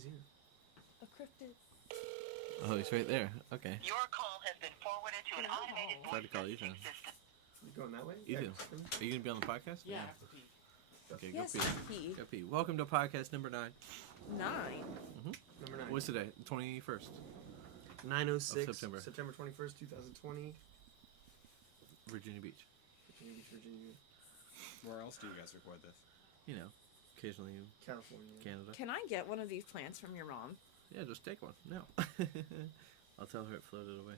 He's here. A cryptid. Oh, he's right there. Okay. Your call has been forwarded to an automated Tried voice to call messaging Ethan. system. You going that way? Ethan, Yeah. are you gonna be on the podcast? Yeah, I have to pee. Okay, Yes, go pee. pee. Go pee. Welcome to podcast number 9. 9. Number 9. What's today? The 21st. 9:06. Of September. September 21st, 2020. Virginia Beach. Virginia Beach, Virginia. Where else do you guys record this? You know, occasionally California. Canada. Can I get one of these plants from your mom? Yeah, just take one. No. I'll tell her it floated away.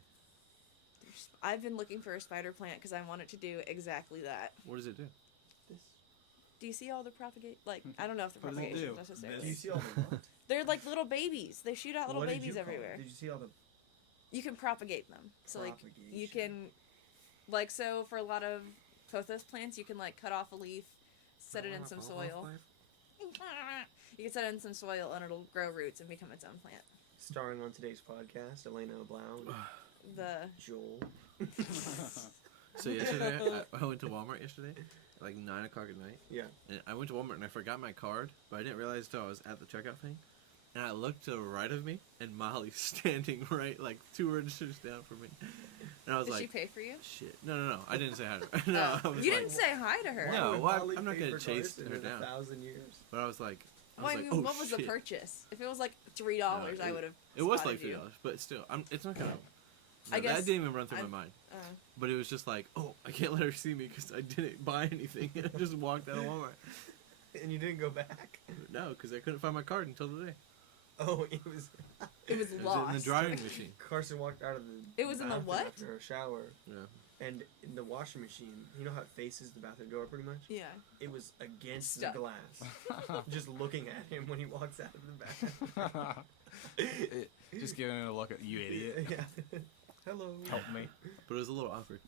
I've been looking for a spider plant because I want it to do exactly that. What does it do? This. Do you see all the propagate? Like, I don't know if the What does it propagation do? is necessarily. Do you see all the what? They're like little babies. They shoot out little What did babies you call it? everywhere. Did you see all the You can propagate them. So like you Propagation. can, like so for a lot of pothos plants, you can like cut off a leaf, set it in some soil. You can set it in some soil and it'll grow roots and become its own plant. Starring on today's podcast, ALAINA Blau, The Joel. So yesterday, I went to Walmart yesterday at like 9 o'clock at night. Yeah. And I went to Walmart and I forgot my card, but I didn't realize until I was at the checkout thing. And I looked to the right of me, and Molly's standing right, like 2 registers down from me. And I was did like, she pay for you? shit. No. I didn't say hi to her. No, I was You like, didn't say hi to her. No. Why would well, Molly I'm not pay gonna for chase Carson her in down. 1,000 years. But I was like, Well, I like, mean, oh, what was the shit. purchase? If it was like $3, No, I would have. It was like you. $3, but still, it's not gonna. I guess that didn't even run through I'm- my mind. Uh, But it was just like, oh, I can't let her see me because I didn't buy anything. I just walked out of Walmart. And you didn't go back? No, because I couldn't find my card until today. Oh, it was... it was It was lost. in the drying machine. Carson walked out of the It was in the bathroom what? after a shower. Yeah. And in the washing machine, you know how it faces the bathroom door pretty much? Yeah. It was against Stuck. the glass. Just looking at him when he walks out of the bathroom. Just giving it a look at you, idiot. Yeah. Hello. Help me. But it was a little awkward.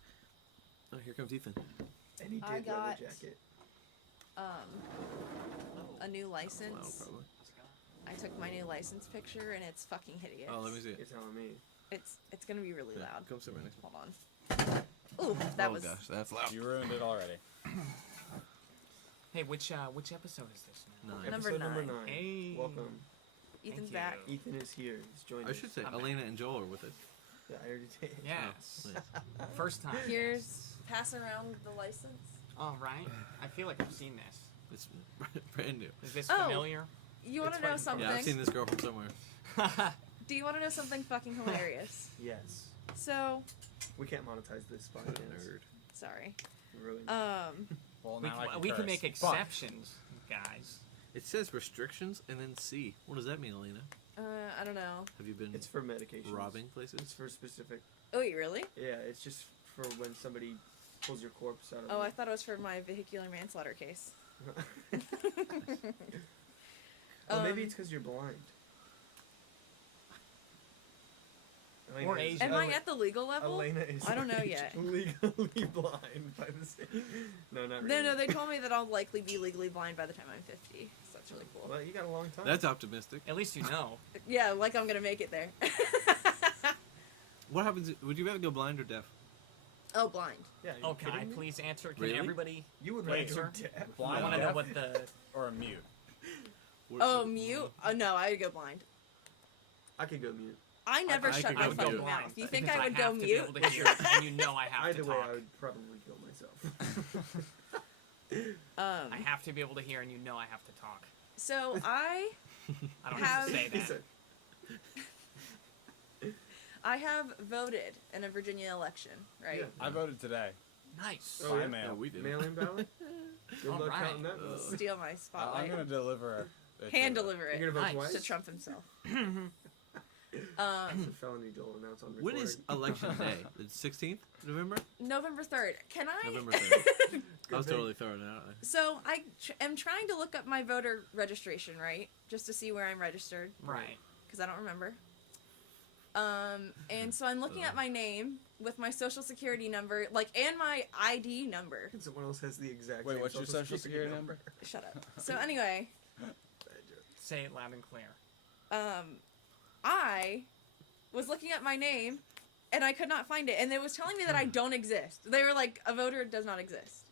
Oh, here comes Ethan. And he did I got- leather jacket. A new Loud, license. probably. I took my new license picture and it's fucking hideous. Oh, let me see it. You're telling me. It's gonna be really Yeah, loud. come sit right next to me. Hold on. Ooh, that Oh, was. gosh, that's loud. You ruined it already. Hey, which episode is this now? 9. Number Episode number 9. 9. Hey. Welcome. Ethan's Thank back. you. Ethan is here. He's joined I us. should say, I'm Elena and Joel are with us. Yeah, I already did. Yes. Oh, nice. First time. Here's pass around the license. All right. I feel like I've seen this. It's brand new. Is this Oh. familiar? You want to It's know fine. something? Yeah, I've seen this girl from somewhere. Do you want to know something fucking hilarious? Yes. So, We can't monetize this podcast. Nerd. sorry. Ruined. Well, we now I can we can curse. make But exceptions, guys. It says restrictions and then C. What does that mean, Elena? I don't know. Have you been It's for medication. robbing It's places? for specific. Oh, wait, really? Yeah, it's just for when somebody pulls your corpse out of. Oh, I thought it was for my vehicular manslaughter case. Oh, maybe Um, it's because you're blind. Or is- Asian. Am I at the legal level? Elena is I don't know yet. legally blind by the state. No, not No, really. no, they told me that I'll likely be legally blind by the time I'm 50. So that's really cool. Well, you got a long time. That's optimistic. At least you know. Yeah, like I'm gonna make it there. What happens? Would you rather go blind or deaf? Oh, blind. Yeah. Are you Oh, can I kidding me? please answer? Can Really? everybody? You would Wait, rather go sir? deaf. I Blind want to deaf? know what the. or a mute. Oh, mute? Oh, no, I would go blind. I could go mute. I never I shut could my go would fucking mute. go mouth. blind. You think because I would have go to mute? Be able to hear, and you know I have Either to way, talk. I would probably kill myself. I have to be able to hear, and you know I have to talk. So I I don't have to say He that. said, have voted in a Virginia election, right? Yeah. I voted today. Nice. Oh, By yeah? mail. No, we didn't. mail-in ballot? Good luck Alright. counting that vote. Steal my I'm spotlight. gonna deliver. it Hand to- deliver You're it gonna vote Nice. to twice? Trump himself. It's a felony, Joel, and now it's on recording. When is election day? The 16th November? November 3rd. Can I? November 3rd. I was thing. totally throwing it out. So I am trying to look up my voter registration, right? Just to see where I'm registered, Right. because I don't remember. And so I'm looking at my name with my social security number, like, and my ID number. And someone else has the exact Wait, same what's your social security number? Shut up. So anyway, Bad joke. Say it loud and clear. I was looking at my name, and I could not find it, and it was telling me that I don't exist. They were like, a voter does not exist.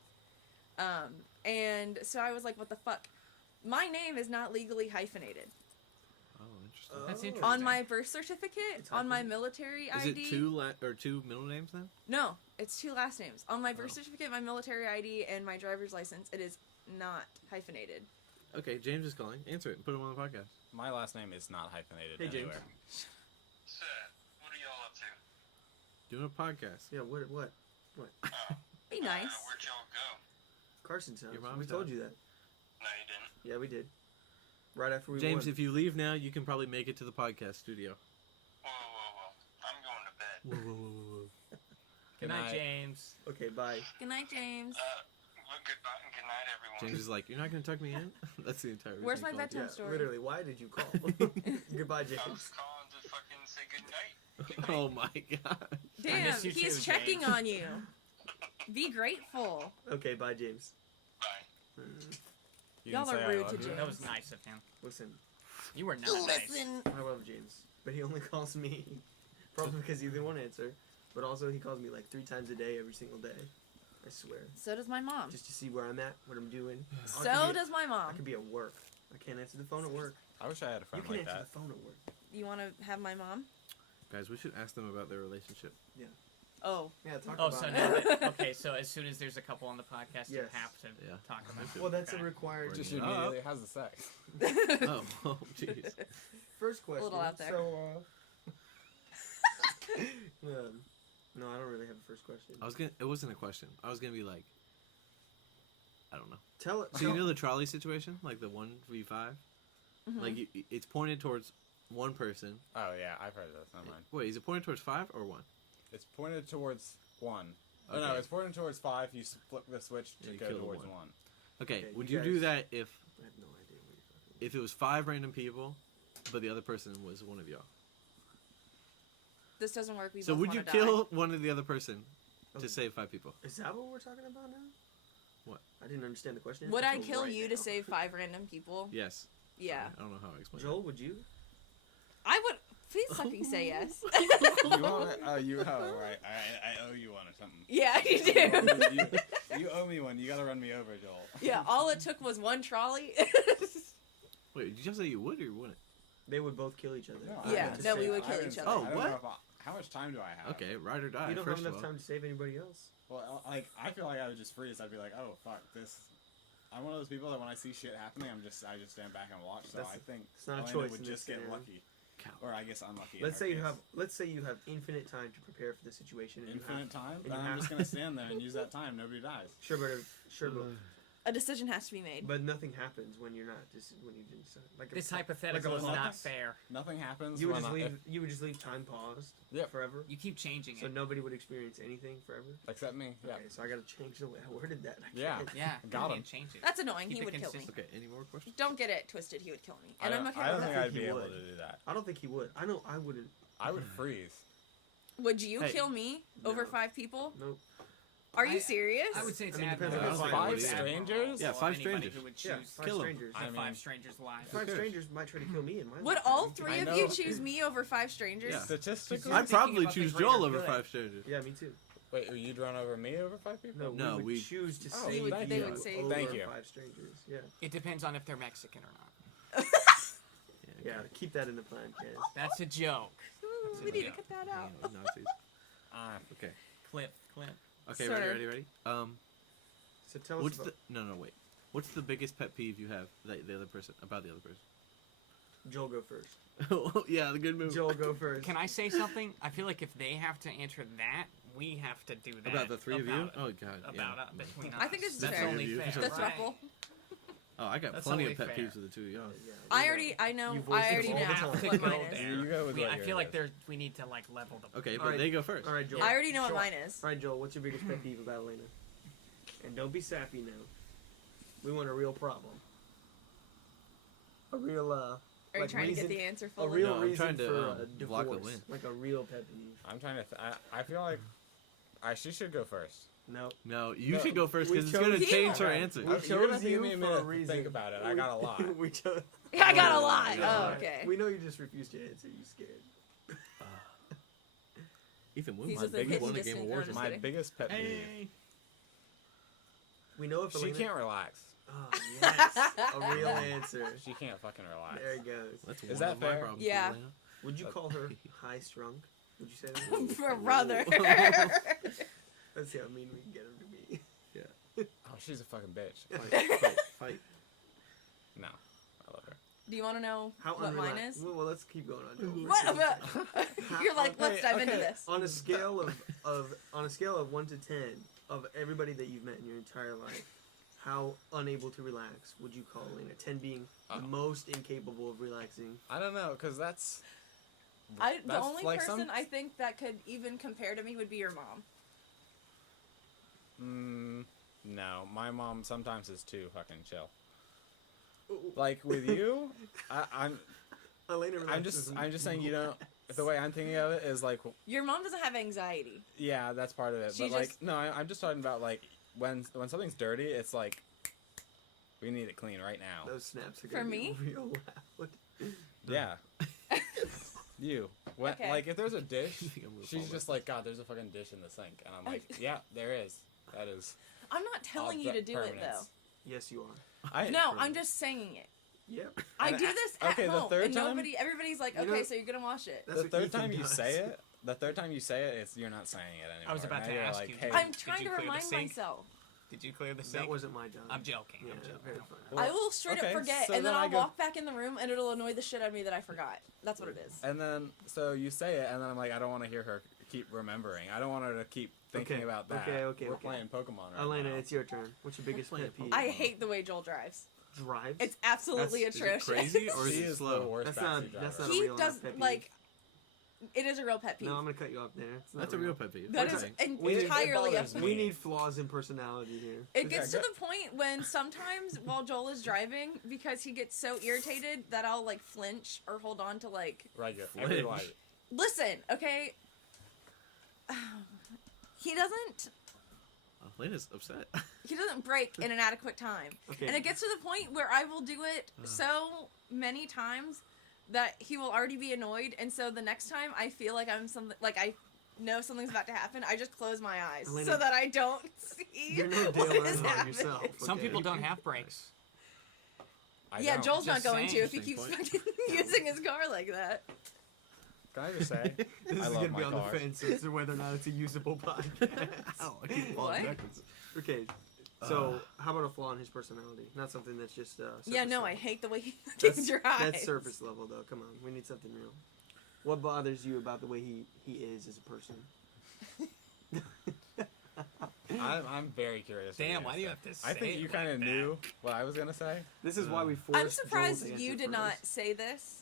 And so I was like, what the fuck? My name is not legally hyphenated. Oh. Interesting. That's Oh. interesting. On my birth certificate, It's on my hyphenated. military Is ID. it two middle names then? No, it's 2 last names. On my birth Oh. certificate, my military ID, and my driver's license, it is not hyphenated. Okay, James is calling. Answer it and put him on the podcast. My last name is not hyphenated Hey, James. anywhere. Sir, what are y'all up to? Doing a podcast. Yeah, what? Be nice. Where'd y'all go? Carson's house. Your mom's We told house. you that. No, you didn't. Yeah, we did. Right after we James, won. if you leave now, you can probably make it to the podcast studio. Whoa. I'm going to bed. Whoa. Good night, James. Okay, bye. Good night, James. Well, goodbye and good night, everyone. James is like, you're not going to tuck me in? That's the entire reason. Where's he my called. bedtime Yeah, story? literally. Why did you call? Goodbye, I was James. calling to fucking say good night. Oh my god. Damn, miss you he's too, checking James. on you. Be grateful. Okay, bye, James. Bye. You Y'all didn't are say I rude love to you. James. That was nice of him. Listen, You were not nice. Listen. I love James, but he only calls me probably because he won't answer, but also he calls me like 3 times a day every single day. I swear, So does my mom. just to see where I'm at, what I'm doing. I So could be- does my I mom. could be at work. I can't answer the phone at work. I wish I had a You friend can like answer that. the phone at work. You want to have my mom? Guys, we should ask them about their relationship. Oh. Yeah, talk Oh, about so it. now that, okay, so as soon as there's a couple on the podcast, you Yes. have to Yeah. talk about it. Well, that's Okay. a required. Just Bring it up. immediately has the sex. Oh, jeez. First question. little out there. So, no, I don't really have a first question. It wasn't a question. I was gonna be like, I don't know. Tell it. So you know the trolley situation, like the 1v5, like it's pointed towards one person. Oh yeah, I've heard this. Never mind. Wait, is it pointed towards 5 or 1? It's pointed towards 1. Oh no, Okay. it's pointed towards 5. You flip the switch Yeah, to you go kill the towards one. 1. Okay, Okay, would you you do guys- that if I have no idea what you're talking about. it was 5 random people, but the other person was one of y'all? This doesn't work. We So both would you wanna kill one of the other person Okay. to save 5 people? Is that what we're talking about now? What? I didn't understand the question. Die. Would I Joel, kill right you now. to save 5 random people? Yes. Yeah. I don't know how I explain Joel, would you? I would. Please fucking say yes. You want it? Oh, you oh right. I owe you one or something. Yeah, you do. you owe me one. You gotta run me over, Joel. Yeah, all it took was one trolley. Wait, did you just say you would or you wouldn't? They would both kill each other. No, I Yeah, didn't no, say- we would I kill didn't each say- other. Oh, I don't what? know how much time do I have? Okay, ride or die. You don't have first of enough all. time to save anybody else. Well, like I feel like I would just freeze. I'd be like, oh fuck this. I'm one of those people that when I see shit happening, I just stand back and watch. So That's- I think it's not a Elena choice would in just this get scenario. lucky, Cow. or I guess unlucky. in Let's her say you case. have. Let's say you have infinite time to prepare for the situation. And infinite time. and Then you I'm have- just gonna stand there and use that time. Nobody dies. Sure, but A decision has to be made. but nothing happens when you're not. When you didn't. Like This a, hypothetical like is a not pause. fair. Nothing happens. You would when just I- leave. You would just leave time paused. Yep. Forever. You keep changing So it. nobody would experience anything forever. except me. Yeah. Okay, so I gotta change the way I worded that. I Yeah. can't. Yeah, Got you him. can't change it. That's annoying. Keep he it would kill me. consistent. Okay, any more questions? Don't get it twisted. He would kill me. I And don't, I'm okay I don't with think that. I'd be he able would. to do that. I don't think he would. I know I wouldn't. I would freeze. Would you Hey. kill me over No. 5 people? Nope. Are you I- serious? I would say it's I mean, depends admirable. on if it's five It's admirable strangers? Yeah, for 5 anybody strangers. Who would Yeah, choose 5 kill 'em. strangers. I have mean- 5 strangers lives. Who 5 cares? strangers might try to kill me in my Would life. all I 3 I of know. you choose me over 5 strangers? Yeah. Statistically, You're I'd thinking probably about the choose greater Joel over good. 5 strangers. Yeah, me too. wait, you'd run over me over 5 people? No, No, we we- would choose to Oh, save thank you you. They would save over Thank you. 5 strangers. Yeah. It depends on if they're Mexican or not. Yeah, keep that in the plan, kids. That's a joke. Ooh, we need to cut that out. Hanging with Nazis. Okay. Clip. Okay, Sir. ready? So tell us What's about no, wait. What's the biggest pet peeve you have that the other person about the other person? Joel. Go first. Oh, yeah, the good move. Joel, go first. Can I say something? I feel like if they have to answer that, we have to do that. About the 3 of you? about- Oh god. About yeah. between us. I think it's That's fair. only You. fair. The right? thruple. Oh, I got That's plenty only of pet fair. peeves with the 2 of y'all. Yeah, I already know. You voice I it already all know the have time. to what go mine is. there. You go with what I yours feel like is. we need to like level the. Okay, but Alright. they go first. All right, Joel. I already know Sure. what mine is. All right, Joel. What's your biggest pet peeve about Elena? And don't be sappy now. We want a real problem. A real Are you like trying to reason- get the answer a fully? real No, I'm reason trying to, for a block the divorce, win. like a real pet peeve. I'm trying to. I feel like she should go first. No. No, you No, should go first we because it's chose gonna you. change her Okay. answer. We You're gonna chose have to give you me a for minute a to reason. think about it. I got a lot. we chose. I got a Oh, lot. no. Oh, okay. We know you just refused to answer. You scared. Ethan, we He's my just a biggest hidden won a game distant- of no, Warzone. just My kidding. biggest pet peeve. Hey. We know if She Elena. can't relax. Oh Yes, a real answer. She can't fucking relax. There it goes. That's Is one that of my fair? problems. Yeah. Elena. Would you call her high strung? Would you say that? Brother. Let's see how mean we can get him to be. Oh, she's a fucking bitch. Fight. No, I love her. Do you want to know How what mine unrelaxed? is? Well, let's keep going on. Joel. What? You're like, let's dive into okay. this. On a scale of 1 to 10 of everybody that you've met in your entire life, how unable to relax would you call Elena? 10 being the most incapable of relaxing. I don't know, cause that's The that's only like person some- I think that could even compare to me would be your mom. No, my mom sometimes is too fucking chill. Like with you, I'm Elena I'm just saying you don't. The way I'm thinking of it is like, Your mom doesn't have anxiety. yeah, that's part of it. She But like, just- no, I'm just talking about like when something's dirty, it's like we need it clean right now. Those snaps are For gonna me? be real loud. Yeah. You. When, Okay. Like if there's a dish, I think I'm gonna she's fall just like, God, there's a fucking dish in the sink, and I'm like, yeah, there is. That is. I'm not telling you to do it though. Yes, you are. I No, I'm just saying it. Yep. I And do this at okay, the home, third and time- everybody's like, You okay, know- so you're gonna wash it. That's The what third Ethan time you does. say it, it's you're not saying it anymore. I was about Now to you're ask like, you, Hey, did I'm Did trying you to clear the remind sink? myself. Did you clear the That sink? wasn't my job. I'm joking. Yeah, I'm joking. very funny. well, I will straight okay, up forget, so and then then I I'll go- walk back in the room, and it'll annoy the shit out of me that I forgot. That's what it is. And then so you say it, and then I'm like, I don't want to hear her keep remembering. I don't want her to keep thinking Okay, about that. okay, We're okay. playing Pokemon right Elena, now. it's your turn. What's your biggest playing pet peeve? I hate the way Joel drives. Drives. It's absolutely Is it atrocious. crazy or is She it is slow? the worst That's not- backseat that's driver. not- He real does pet peeve. like. It is a real pet peeve. No, I'm gonna cut you off there. It's not That's a real pet peeve. That We're is talking- we need- entirely a bothers me. We need flaws in personality here. It gets to Okay, the point when sometimes while Joel is driving, because he gets so irritated that I'll like flinch or hold on to like. Right, good. Flinch. Every light. Listen, okay. He doesn't. Elena's upset. He doesn't brake in an adequate time, Okay. and it gets to the point where I will do it so many times that he will already be annoyed, and so the next time I feel like I know something's about to happen, I just close my eyes Elena, so that I don't see You're no what Dale is Earnhardt happening. yourself. Some okay? people don't have brakes. I Yeah, don't. Joel's not Just going to saying. if he keeps Interesting fucking using his car like that. Can I just say, This I is love gonna my be on car. the fence as to whether or not it's a usable podcast. Ow, I keep falling What? backwards. Okay, so how about a flaw in his personality? Not something that's just Yeah, surface no, I level. hate the way he That's, fucking drives. that's surface level though. Come on, we need something real. What bothers you about the way he is as a person? I'm very curious. what Damn, you're why do you gonna have to say. I say think it you like kind of that? knew what I was gonna say. This is why we forced. I'm surprised Joel to you answer did not first. say this.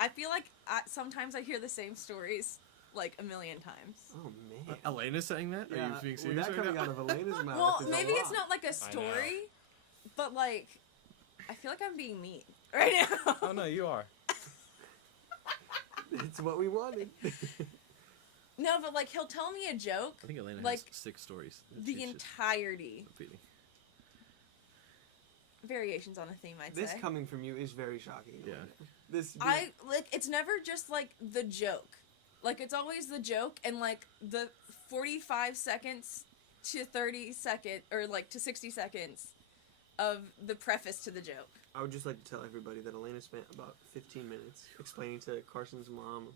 I feel like sometimes I hear the same stories like a million times. Oh man. Elena's saying that? Are you being with serious that right coming now? out of Elena's mouth. Well, is a maybe it's lot. not like a I know. story, but like I feel like I'm being mean right now. Oh no, you are. It's what we wanted. No, but like he'll tell me a joke I think Elena like, has 6 stories. that the she's just entirety. repeating. Variations on a theme, I'd This say. coming from you is very shocking. Yeah. This. I like it's never just like the joke. Like it's always the joke and like the 45 seconds to 30 second or like to 60 seconds of the preface to the joke. I would just like to tell everybody that Elena spent about 15 minutes explaining to Carson's mom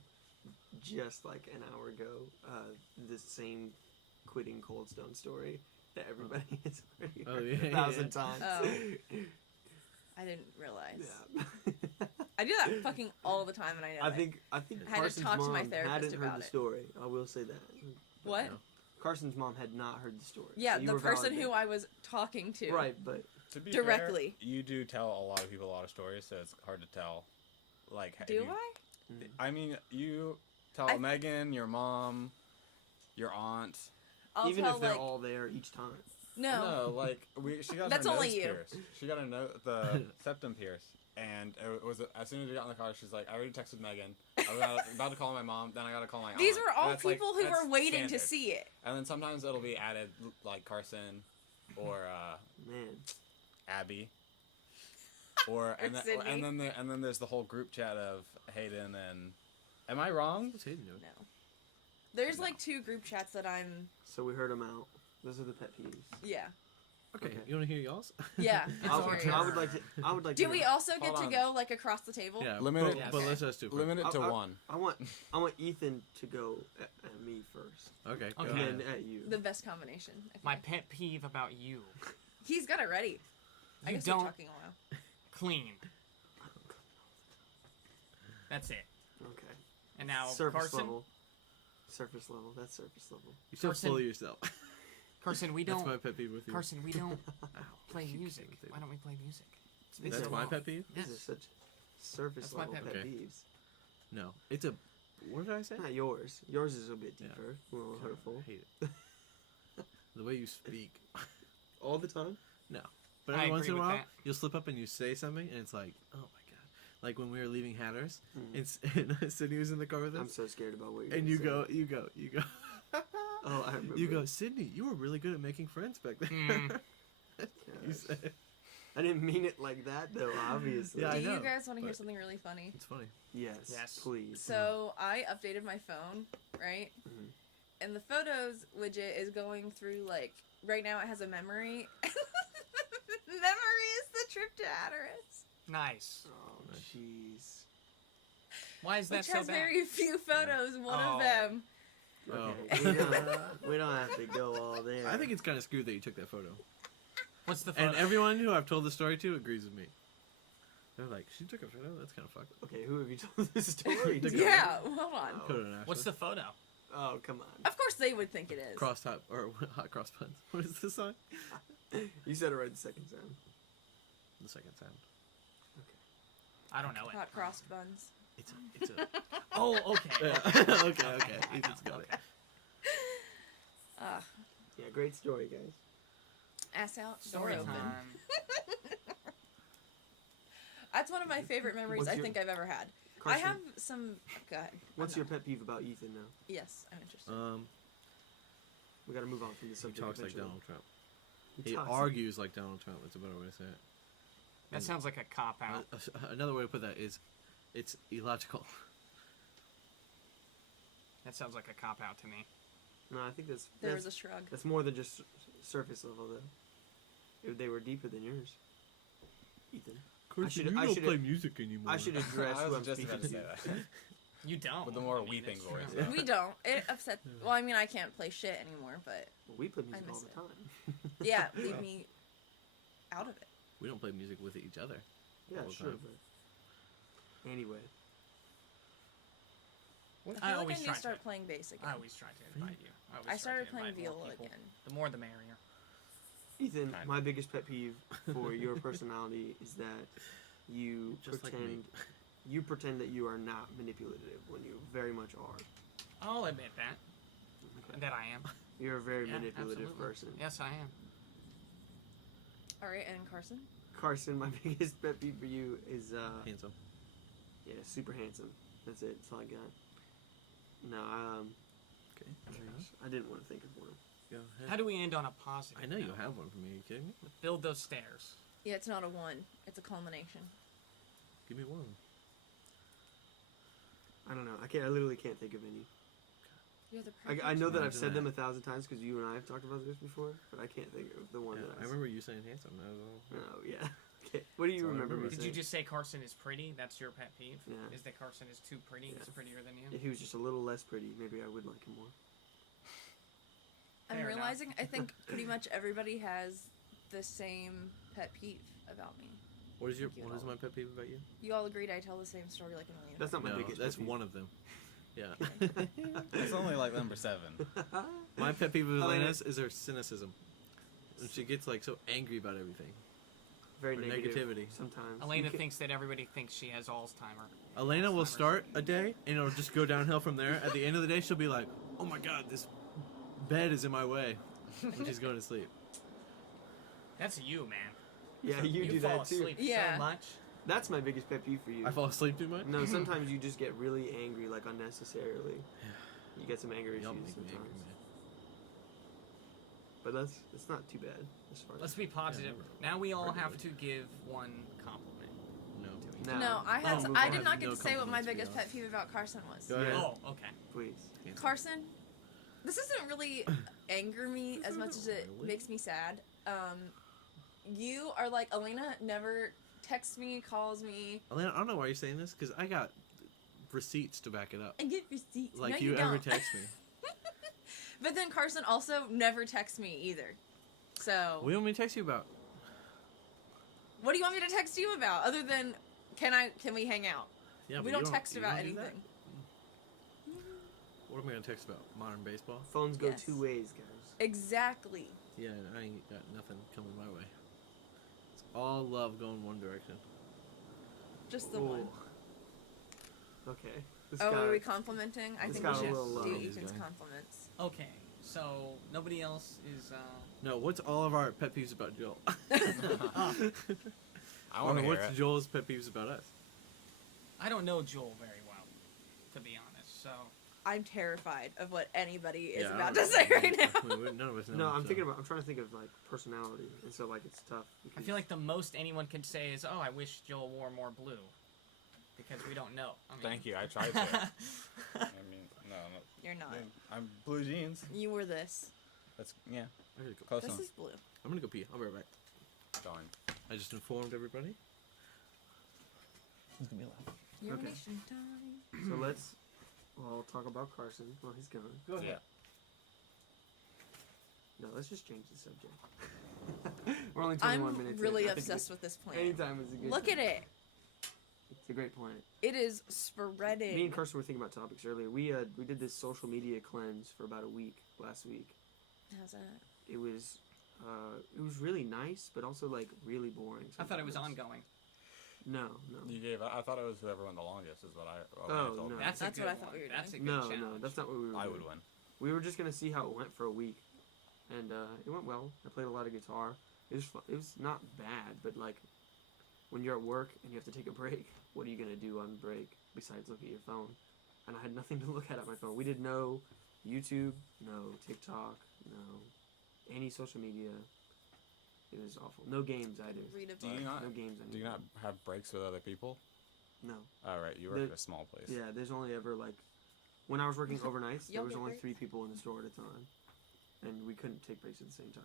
just like an hour ago this same quitting Cold Stone story that everybody has already Oh, heard yeah, 1,000 times. Oh. I didn't realize. Yeah. I do that fucking all the time, and I know I think I had to Carson's talk to mom my therapist hadn't heard about the it. story. I will say that. What? No. Carson's mom had not heard the story. Yeah, so you the were person who validated. I was talking to. Right, but To be Directly. fair, you do tell a lot of people a lot of stories, so it's hard to tell. Like, if Do you- I? I mean, you tell I- Megan, your mom, your aunt. I'll even tell if they're like all there each time. no. No, like she got That's her only nose you. pierced. She got the septum pierced, and it was as soon as we got in the car, she's like, "I already texted Megan. I was about to call my mom. Then I got to call my aunt." These were all That's, like, people who that's were waiting to standard. see it. And then sometimes it'll be added like Carson or Man. Abby. Or Sydney. and then there's the whole group chat of Hayden and. Am I wrong? What's Hayden doing? No. There's like 2 group chats that I'm. So we heard them out. Those are the pet peeves. Yeah. Okay, Okay. you want to hear y'all's? Yeah. It's I our would, turn. I would like to. I would like. Do to we know. also get Hold to on. go like across the table? Yeah, Limit but, it- but Okay. let's just do it. Limit it to I- one. I want Ethan to go at me first, Okay. go Okay. and ahead. then at you. The best combination. I feel My like. pet peeve about you: He's got it ready. I you guess we're don't talking a while. clean. That's it. Okay. And now, surface Carson. level. Surface level. That's surface level. You're so Carson- full of yourself. Carson, we That's don't. my pet peeve with you. Carson, we don't play Keep music. it. Why don't we play music? It's been That's so my long. pet peeve? These Yes. are such surface That's my level pet pet peeve. peeves. No, it's a. What did I say? Not yours. Yours is a bit Yeah. deeper, a little hurtful. I hate it. The way you speak. All the time. No. But I every once in agree a with while, that. you'll slip up and you say something, and it's like, oh my god. Like when we were leaving Hatters, Mhm. and Sydney was in the car with I'm us, so scared about what you're and gonna you say. go. Oh, I remember. You go, Sydney, you were really good at making friends back there. Mm. You Gosh. said, I didn't mean it like that, though. Obviously. Yeah, Do I you know, guys want to hear but- something really funny? it's funny. Yes. Yes. Please. So I updated my phone, right? Mhm. And the photos widget is going through like right now it has a memory. Memory is the trip to Hatteras, Nice. Oh, jeez. Why is that which so has bad? very few photos. One Oh. of them. Oh. Okay. We don't have to go all there. I think it's kind of screwed that you took that photo. What's the photo? And everyone who I've told the story to agrees with me. They're like, she took a photo? That's kind of fucked. Okay, who have you told this story to? Yeah, hold on. Oh. Put it in Ashley. What's the photo? Oh, come on. Of course they would think it is. Cross top, or hot cross buns. What is the song? You said it right the second time. The second sound. I don't know it. Hot crossed buns. It's a. Oh, okay. Yeah. okay. I Ethan's know, got okay. it. Ah, Yeah, great story, guys. ass out, Story door open. time. That's one of my favorite memories What's I your- think I've ever had. Carson, I have some. Go ahead. What's I'm your not- pet peeve about Ethan now? Yes, I'm interested. We gotta move on from the He subject. talks like eventually. Donald Trump. He He talks- argues like Donald Trump. That's a better way to say it. That sounds like a cop out. Another way to put that is, it's illogical. That sounds like a cop out to me. No, I think that's There that's, was a shrug. that's more than just surface level, though. If they were deeper than yours, Ethan. Carson, should- you I don't should- play music anymore. I should address I who was I'm just speaking about to to. say that. You don't. With the more I mean, weeping it's voice. true. We don't. It upset. Well, I mean, I can't play shit anymore, but Well, we play music miss all the it. time. yeah, leave me out of it. We don't play music with each other. Yeah, all the sure, time. but anyway. I feel I like always I need try to start to. playing bass again. I always try to invite you. always I try started to playing invite more viola people. again. The more the merrier. Ethan, Kind of. my biggest pet peeve for your personality is that you Just like pretend me. you pretend that you are not manipulative when you very much are. I'll admit that. Okay. That I am. You're a very Yeah, manipulative absolutely. person. Yes, I am. All right, and Carson. Carson, my biggest pet peeve for you is Handsome. yeah, super handsome. That's it. That's all I got. No, Okay. I didn't want to think of one. Go ahead. How do we end on a positive? I know you note? have one for me. Are you kidding me? Build those stairs. Yeah, it's not a one. It's a culmination. Give me one. I don't know. I literally can't think of any. You're the perfect. I know that I've Imagine said them that. 1,000 times because you and I have talked about this before, but I can't think of the one Yeah, that I remember you saying handsome. That was all. Oh yeah. Okay. What do you That's all I remember me remember. Did saying? you just say Carson is pretty? That's your pet peeve? Yeah. Is that Carson is too pretty? Yeah. He's prettier than you? If he was just a little less pretty, maybe I would like him more. I'm Fair enough. realizing I think pretty much everybody has the same pet peeve about me. What is your? Thank you, What is Ella. my pet peeve about you? You all agreed I tell the same story like an alien. That's not my No, biggest. that's pet peeve. one of them. Yeah. It's only like number 7. My pet peeve with Elena- Elena's is her cynicism. And she gets like so angry about everything. Very Or negative. negativity. Sometimes. Elena You ca- thinks that everybody thinks she has Alzheimer. Elena will Alzheimer's. start a day and it'll just go downhill from there. At the end of the day, she'll be like, "Oh my god, this bed is in my way," when she's going to sleep. That's you, man. Yeah, you do fall that too. asleep Yeah. so much. That's my biggest pet peeve for you. I fall asleep too much. No, sometimes you just get really angry, like unnecessarily. You get some anger issues Y'all make me sometimes. angry, man. But it's not too bad as far as. Let's be positive. Yeah, Now we all Regularly. have to give one compliment. No. Now, No, I had. I'll move I on. did not get No to say what my compliments, to be biggest pet honest. peeve about Carson was. Go ahead. Oh, okay. Please. Carson, this doesn't really anger me as much as it Really? makes me sad. you are like, Alaina never texts me, calls me. Elena, I don't know why you're saying this because I got receipts to back it up. I get receipts. Like no, you you ever don't. text me. But then Carson also never texts me either. So What do you want me to text you about? what do you want me to text you about other than can we hang out? Yeah, We but don't you text you about don't do that? anything. What am I gonna text about? Modern baseball? Phones go Yes. 2 ways, guys. Exactly. Yeah, I ain't got nothing coming my way. It's all love going one direction. Just the Ooh. one. Okay. This Oh, guy- are we complimenting? I this think got we a should little do low. Ethan's Guy. compliments. Okay, so nobody else is. No, what's all of our pet peeves about Joel? I want to hear what's it. Joel's pet peeves about us? I don't know Joel very well, to be honest. So I'm terrified of what anybody is Yeah, I about don't to say know. right now. None of us know. No, him, I'm so. thinking about. I'm trying to think of like personality, and so like it's tough. I Because feel like the most anyone could say is, "Oh, I wish Joel wore more blue," because we don't know. I mean, Thank you. I tried to. I mean, no, You're not. I'm blue jeans. You were this. That's yeah. I gotta go. Close This enough. is blue. I'm gonna go pee. I'll be right back. Going. I just informed everybody. It's gonna be loud. Okay. Urination time. so let's. Well, I'll talk about Carson while he's gone. Go ahead. Yeah. No, let's just change the subject. We're only 21 I'm minutes. really in. I think obsessed with this plant. Anytime is a good. Look time. at it. It's a great plant. It is spreading. Me and Carson were thinking about topics earlier. We did this social media cleanse for about a week last week. How's that? It was really nice, but also like really boring. I thought it was sometimes. ongoing. No. You gave. I thought it was whoever won the longest. Is what I. Oh, told no. me. That's, That's a good what I thought one. we were That's a doing. good No, challenge. no, that's not what we were. I doing. would win. We were just gonna see how it went for a week, and it went well. I played a lot of guitar. It was it was not bad, but like when you're at work and you have to take a break, what are you gonna do on break besides look at your phone? And I had nothing to look at my phone. We did no YouTube, no TikTok, no any social media. It was awful. No games either. Read a Do book. you not? No games. Do you not have breaks with other people? No. All right, you work The- at a small place. Yeah, there's only ever like when I was working overnights, there Y'all was get only breaks? 3 people in the store at a time, and we couldn't take breaks at the same time.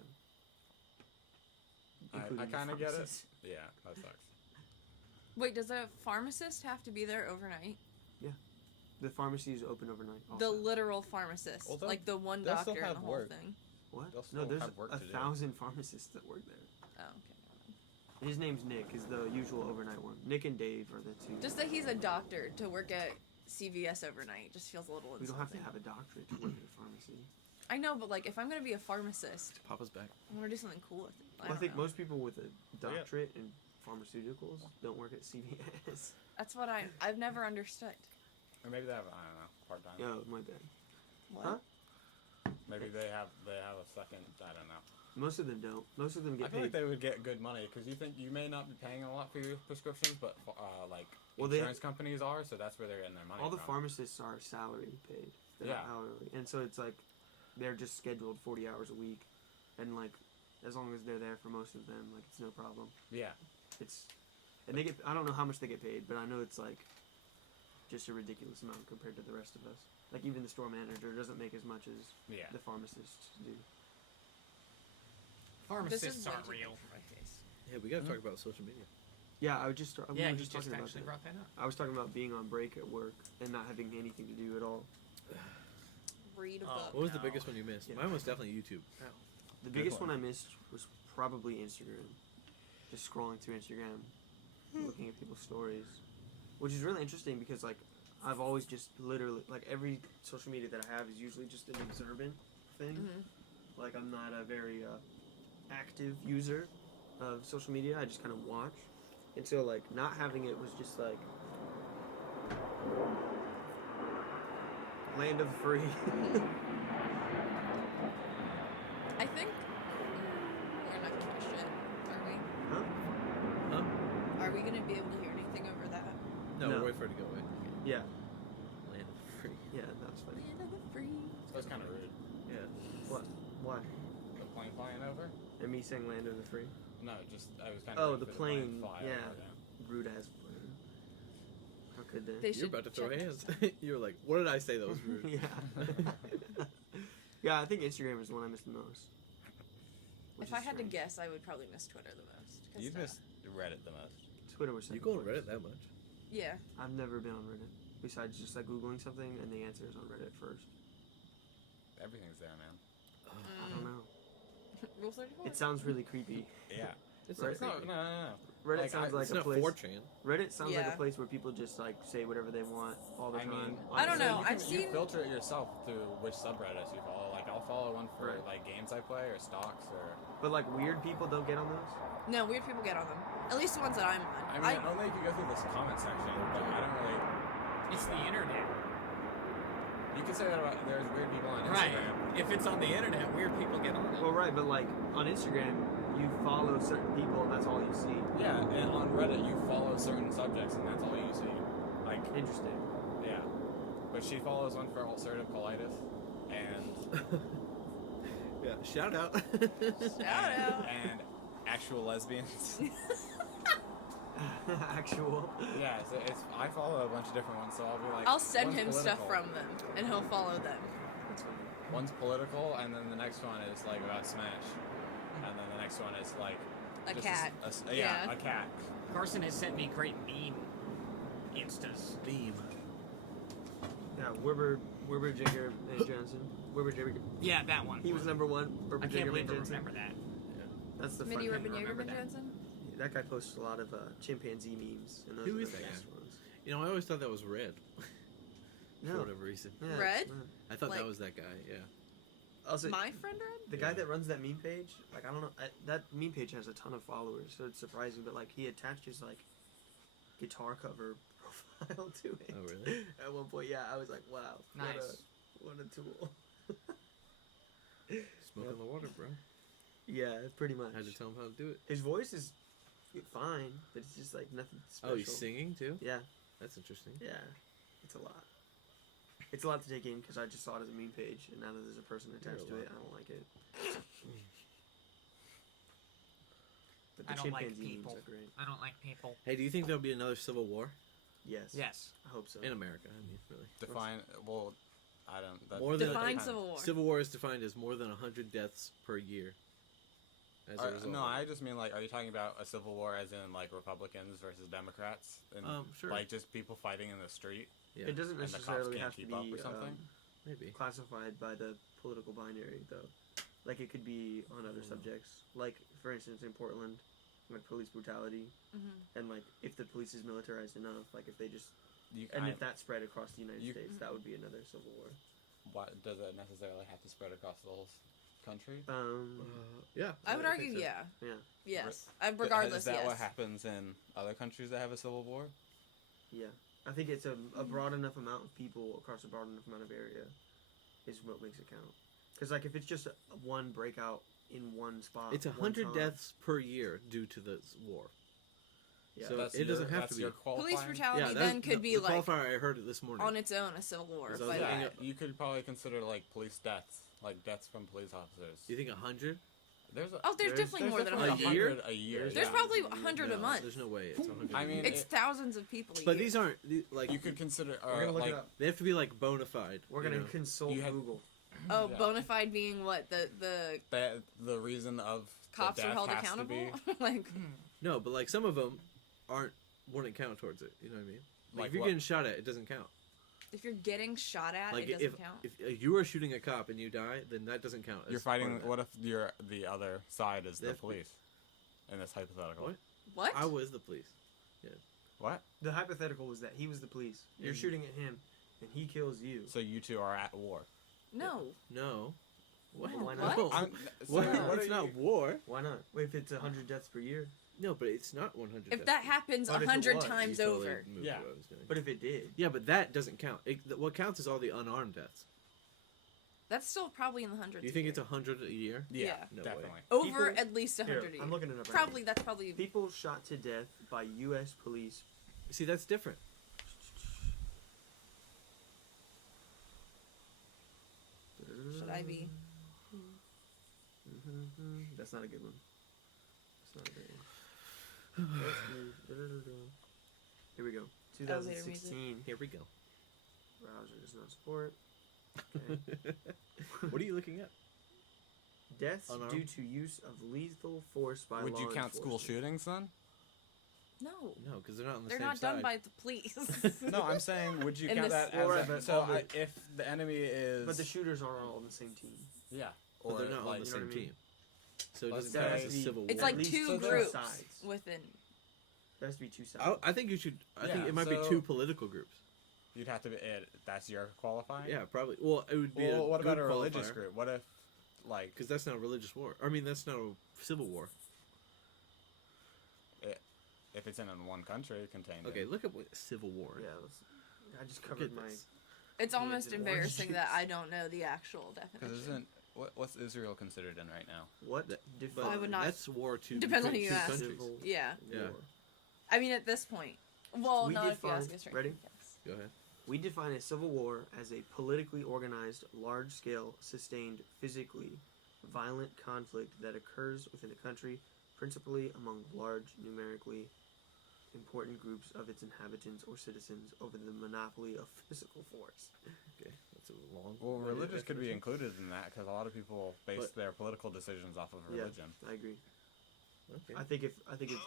I including the kind of get it. pharmacist. Yeah, that sucks. Wait, does a pharmacist have to be there overnight? The pharmacy is open overnight. The Also. literal pharmacist, Well, they'll- like the one they'll doctor still and have the whole work. thing. What? They'll No, still there's have work to do. 1,000 pharmacists that work there. Oh, okay. His name's Nick. Is the usual overnight one. Nick and Dave are the two. Just that he's a doctor to work at CVS overnight just feels a little we don't have to insulting. have a doctorate to work at a pharmacy. I know, but like if I'm gonna be a pharmacist, Papa's back. I want to do something cool with it. Well, I don't think know. most people with a yeah. doctorate in pharmaceuticals don't work at CVS. That's what I've never understood. Or maybe they have. I don't know. Part time. Oh, my bad. What? Huh? Maybe they have a second. I don't know. Most of them don't. Most of them I get feel paid. like they would get good money because you think you may not be paying a lot for your prescriptions, but like Well, they- insurance companies are, so that's where they're getting their money. All the from. pharmacists are salary paid. They're not Yeah. hourly. And so it's like they're just scheduled 40 hours a week. And like as long as they're there for most of them, like it's no problem. Yeah. It's and they get I don't know how much they get paid, but I know it's like just a ridiculous amount compared to the rest of us. Like even the store manager doesn't make as much as Yeah. the pharmacists do. Pharmacists way aren't too real. big for my face. Yeah, we gotta talk about social media. Yeah, I would just we Yeah, were he just just talking about actually that. brought that up. I was talking about being on break at work and not having anything to do at all. Read a Oh. book. What was the No. biggest one you missed? Yeah. Mine was definitely YouTube. The Good biggest one. one I missed was probably Instagram. Just scrolling through Instagram, looking at people's stories, which is really interesting because like I've always just literally like every social media that I have is usually just an observant thing. Mhm. Like I'm not a very active user of social media. I just kind of watch, and so like not having it was just like land of the free. I think we're not gonna finish it, are we? Huh? Are we gonna be able to hear anything over that? No, No. we'll wait for it to go away. Yeah, Land of the free. yeah, that's funny. Land of the free. So it's kind of rude. Yeah. What? Why? The plane flying over? And me saying land of the free? No, just I was kind Oh, of. the plane. Fly Yeah. Over, Rude ass plane. How could they? They You're should about to throw check hands. next You were like, what did I say that was rude? yeah. Yeah, I think Instagram is the one I miss the most. which If I is had to strange. guess, I would probably miss Twitter the most. 'cause, You miss Reddit the most. Twitter was You second go on place. Reddit that much? Yeah. I've never been on Reddit besides just like googling something and the answer is on Reddit first. Everything's there, man. I don't know. Rule 34. It sounds really creepy. Yeah. It's Right. It's not. No. Reddit Like, sounds I- like It's a not place. 4chan. Reddit sounds like Yeah. a place where people just like say whatever they want all the I time. mean, I don't honestly. know. You can, I've you seen- filter it yourself through which subreddits you follow. Like, I'll follow one for Right. like games I play or stocks or. But like weird people don't get on those. No, weird people get on them. At least the ones that I'm I on. mean, only if you go through this comment section, but I don't really. It's the internet. You could say that about there's weird people on Right. Instagram. If it's on the internet, weird people get on it. Well, right, but like on Instagram, you follow certain people and that's all you see. Yeah, and on Reddit you follow certain subjects and that's all you see. Like, Interesting. yeah. But she follows one for ulcerative colitis, and Yeah, shout out. Shout out. and actual lesbians. Actual. Yeah, so I follow a bunch of different ones, so I'll be like. I'll send one's him stuff political. from them, and he'll follow them. That's funny. One's political, and then the next one is like about Smash, and then the next one is like A just cat. yeah, a cat. Carson has sent me great meme instas. Beam. Yeah, Wilbur Jigger and Johnson. Wilbur Jigger. Yeah, that one. He was number one. Wilbur I can't Jigger believe I Johnson. remember that. That's the Mini fun Ribbon thing. Jagerman that. Johnson? That guy posts a lot of chimpanzee memes, and those Who are is the that best guy? ones. You know, I always thought that was Red. For No. whatever reason. Yeah, Red? it's not. I thought Like- that was that guy, yeah. Also, My friend Red? the guy that runs that meme page, like I don't know, that meme page has a ton of followers, so it's surprising. But like he attached his like guitar cover profile to it. Oh, really? At one point, yeah, I was like, wow, Nice. what a tool. Smoke on the water, bro. Yeah, pretty much. I had to tell him how to do it. His voice is fine, but it's just like nothing special. Oh, he's singing too? Yeah, That's interesting. yeah, it's a lot. It's a lot to take in because I just saw it as a meme page, and now that there's a person attached to You're a it, I don't like it. But I the don't like chimpanzee people. memes are great. I don't like people. Hey, do you think there'll be another civil war? Yes. Yes. I hope so. In America, I mean, really. Define. Well, I don't. That, More than- Define that- Civil War. Civil war is defined as more than 100 deaths per year. As a result no, of I it. just mean like, are you talking about a civil war as in like Republicans versus Democrats, and Sure. like just people fighting in the street? Yeah, It doesn't And the cops necessarily can't have to keep be up or something? maybe. classified by the political binary, though. Like it could be on other subjects. Like for instance, in Portland, like police brutality, Mm-hmm. and like if the police is militarized enough, like if they just You, and if that spread across the United you- States, that would be another civil war. what does it necessarily have to spread across the whole country? Yeah. I would think argue, so. yeah. Yeah, Yes. Regardless, is that yes. what happens in other countries that have a civil war? yeah. I think it's a broad enough amount of people across a broad enough amount of area is what makes it count. Because like if it's just one breakout in one spot, It's one 100 time, deaths per year due to this war. Yeah. So That's it doesn't your- have that's to be. your Police qualifying? brutality Yeah, then could be the like qualifier. I heard it this morning. on its own a civil war. Because I But was looking Yeah, up- you could probably consider like police deaths, like deaths from police officers. Do you think 100? There's a, oh, there's definitely more than definitely 100. year? 100 a year. There's yeah. probably 100 a No, month. There's no way it's 100. I mean, It's thousands of people a but year. these aren't like You could consider We're gonna look like it up. they have to be like bona fide. We're you gonna know? consult You have- Google. Oh, Yeah. bona fide being what? The the reason of cops the are death held has to accountable? be, like, No, but like some of them wouldn't count towards it. You know what I mean? Like, Like if you're what? getting shot at, it doesn't count. if you're getting shot at, Like it doesn't if count. if you are shooting a cop and you die, then that doesn't count. as you're part fighting. of that. What if you're the other side is the That's- police? In this hypothetical. What? What? I was the police. What? The hypothetical was that he was the police. You're Mhm. shooting at him, and he kills you. So you two are at war. No. No. What? Why not? No. I'm, so What? what It's are not you- war. Why not? Wait, if it's 100 deaths per year. No, but it's not 100. If that happens What if it 100 was? times You totally over. moved Yeah. what I was doing. But if it did, Yeah, but that doesn't count. What counts is all the unarmed deaths. That's still probably in the hundreds. Do you a think year. it's 100 a year? Yeah, Yeah. No way. definitely. over people- at least 100 a year? I'm looking it up. right Probably now. that's probably People shot to death by U.S. police. See, that's different. should I be? That's not a good one. That's not a good one. Here we go. Elevator 2016. Here we go. Browser does not support. Okay. What are you looking at? Deaths Unarmed? due to use of lethal force by Would law you count school enforcement. shootings then? No. No, because they're not on the They're same not side. done by the police. No, I'm saying, would you In count this- that as Or a, but so all the- I, if the enemy is But the shooters aren't all on the same team. yeah, But or they're not like, on the you know same what I mean? team. So it Let's doesn't count say- as a civil war. It's At like least two so there are groups sides. within. There has to be two sides. I think you should. I think Yeah, it might be so- two political groups. you'd have to be that's your qualifying. Yeah, probably. Well, it would be. Well, what about a good religious qualifier, group? What if like Because that's not a religious war. I mean, that's not a civil war. if it's in one country contained? Okay, in, look at what civil war. Yeah, I just Look covered at my. this. It's almost just embarrassing orange that juice. I don't know the actual because definition. isn't what's Israel considered in right now? What That- define I would not- That's war to Depends on who between you two ask. countries. civil Yeah. Yeah. war? I mean, at this point. Well, We not if you define- ask us right. ready? Yes. Go ahead. We define a civil war as a politically organized, large-scale, sustained, physically violent conflict that occurs within a country, principally among large, numerically important groups of its inhabitants or citizens over the monopoly of physical force. Okay, that's a long. Well, winded religious could be definition. included in that because a lot of people base But- their political decisions off of religion. I agree. Okay. I think if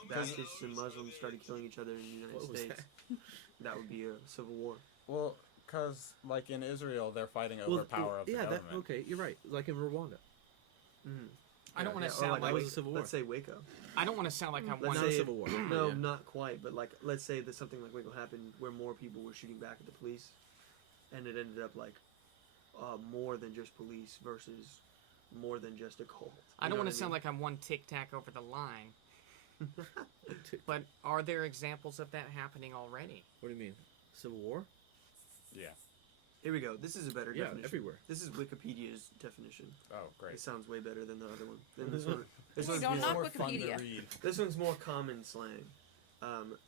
Baptists and Muslims started killing each other in the United What was States, that would be a civil war. Well, because like in Israel, they're fighting over power of the yeah, government. okay, you're right. Like in Rwanda. Mm-hmm. I don't want Yeah, to or sound like that was like a civil war. let's say Waco. I don't want to sound like I'm Let's one. Not a say- civil war. No, Yeah. not quite, but like let's say that something like Waco happened where more people were shooting back at the police, and it ended up like more than just police versus more than just a cult. I don't want to sound like I'm one tic tac over the line, but are there examples of that happening already? What do you mean? Civil war? Yeah. Here we go. This is a better Yeah, definition. everywhere. This is Wikipedia's definition. Oh, great. It sounds way better than the other one. Than this one. This Hey, one's don't more, knock Wikipedia. this one's more common slang.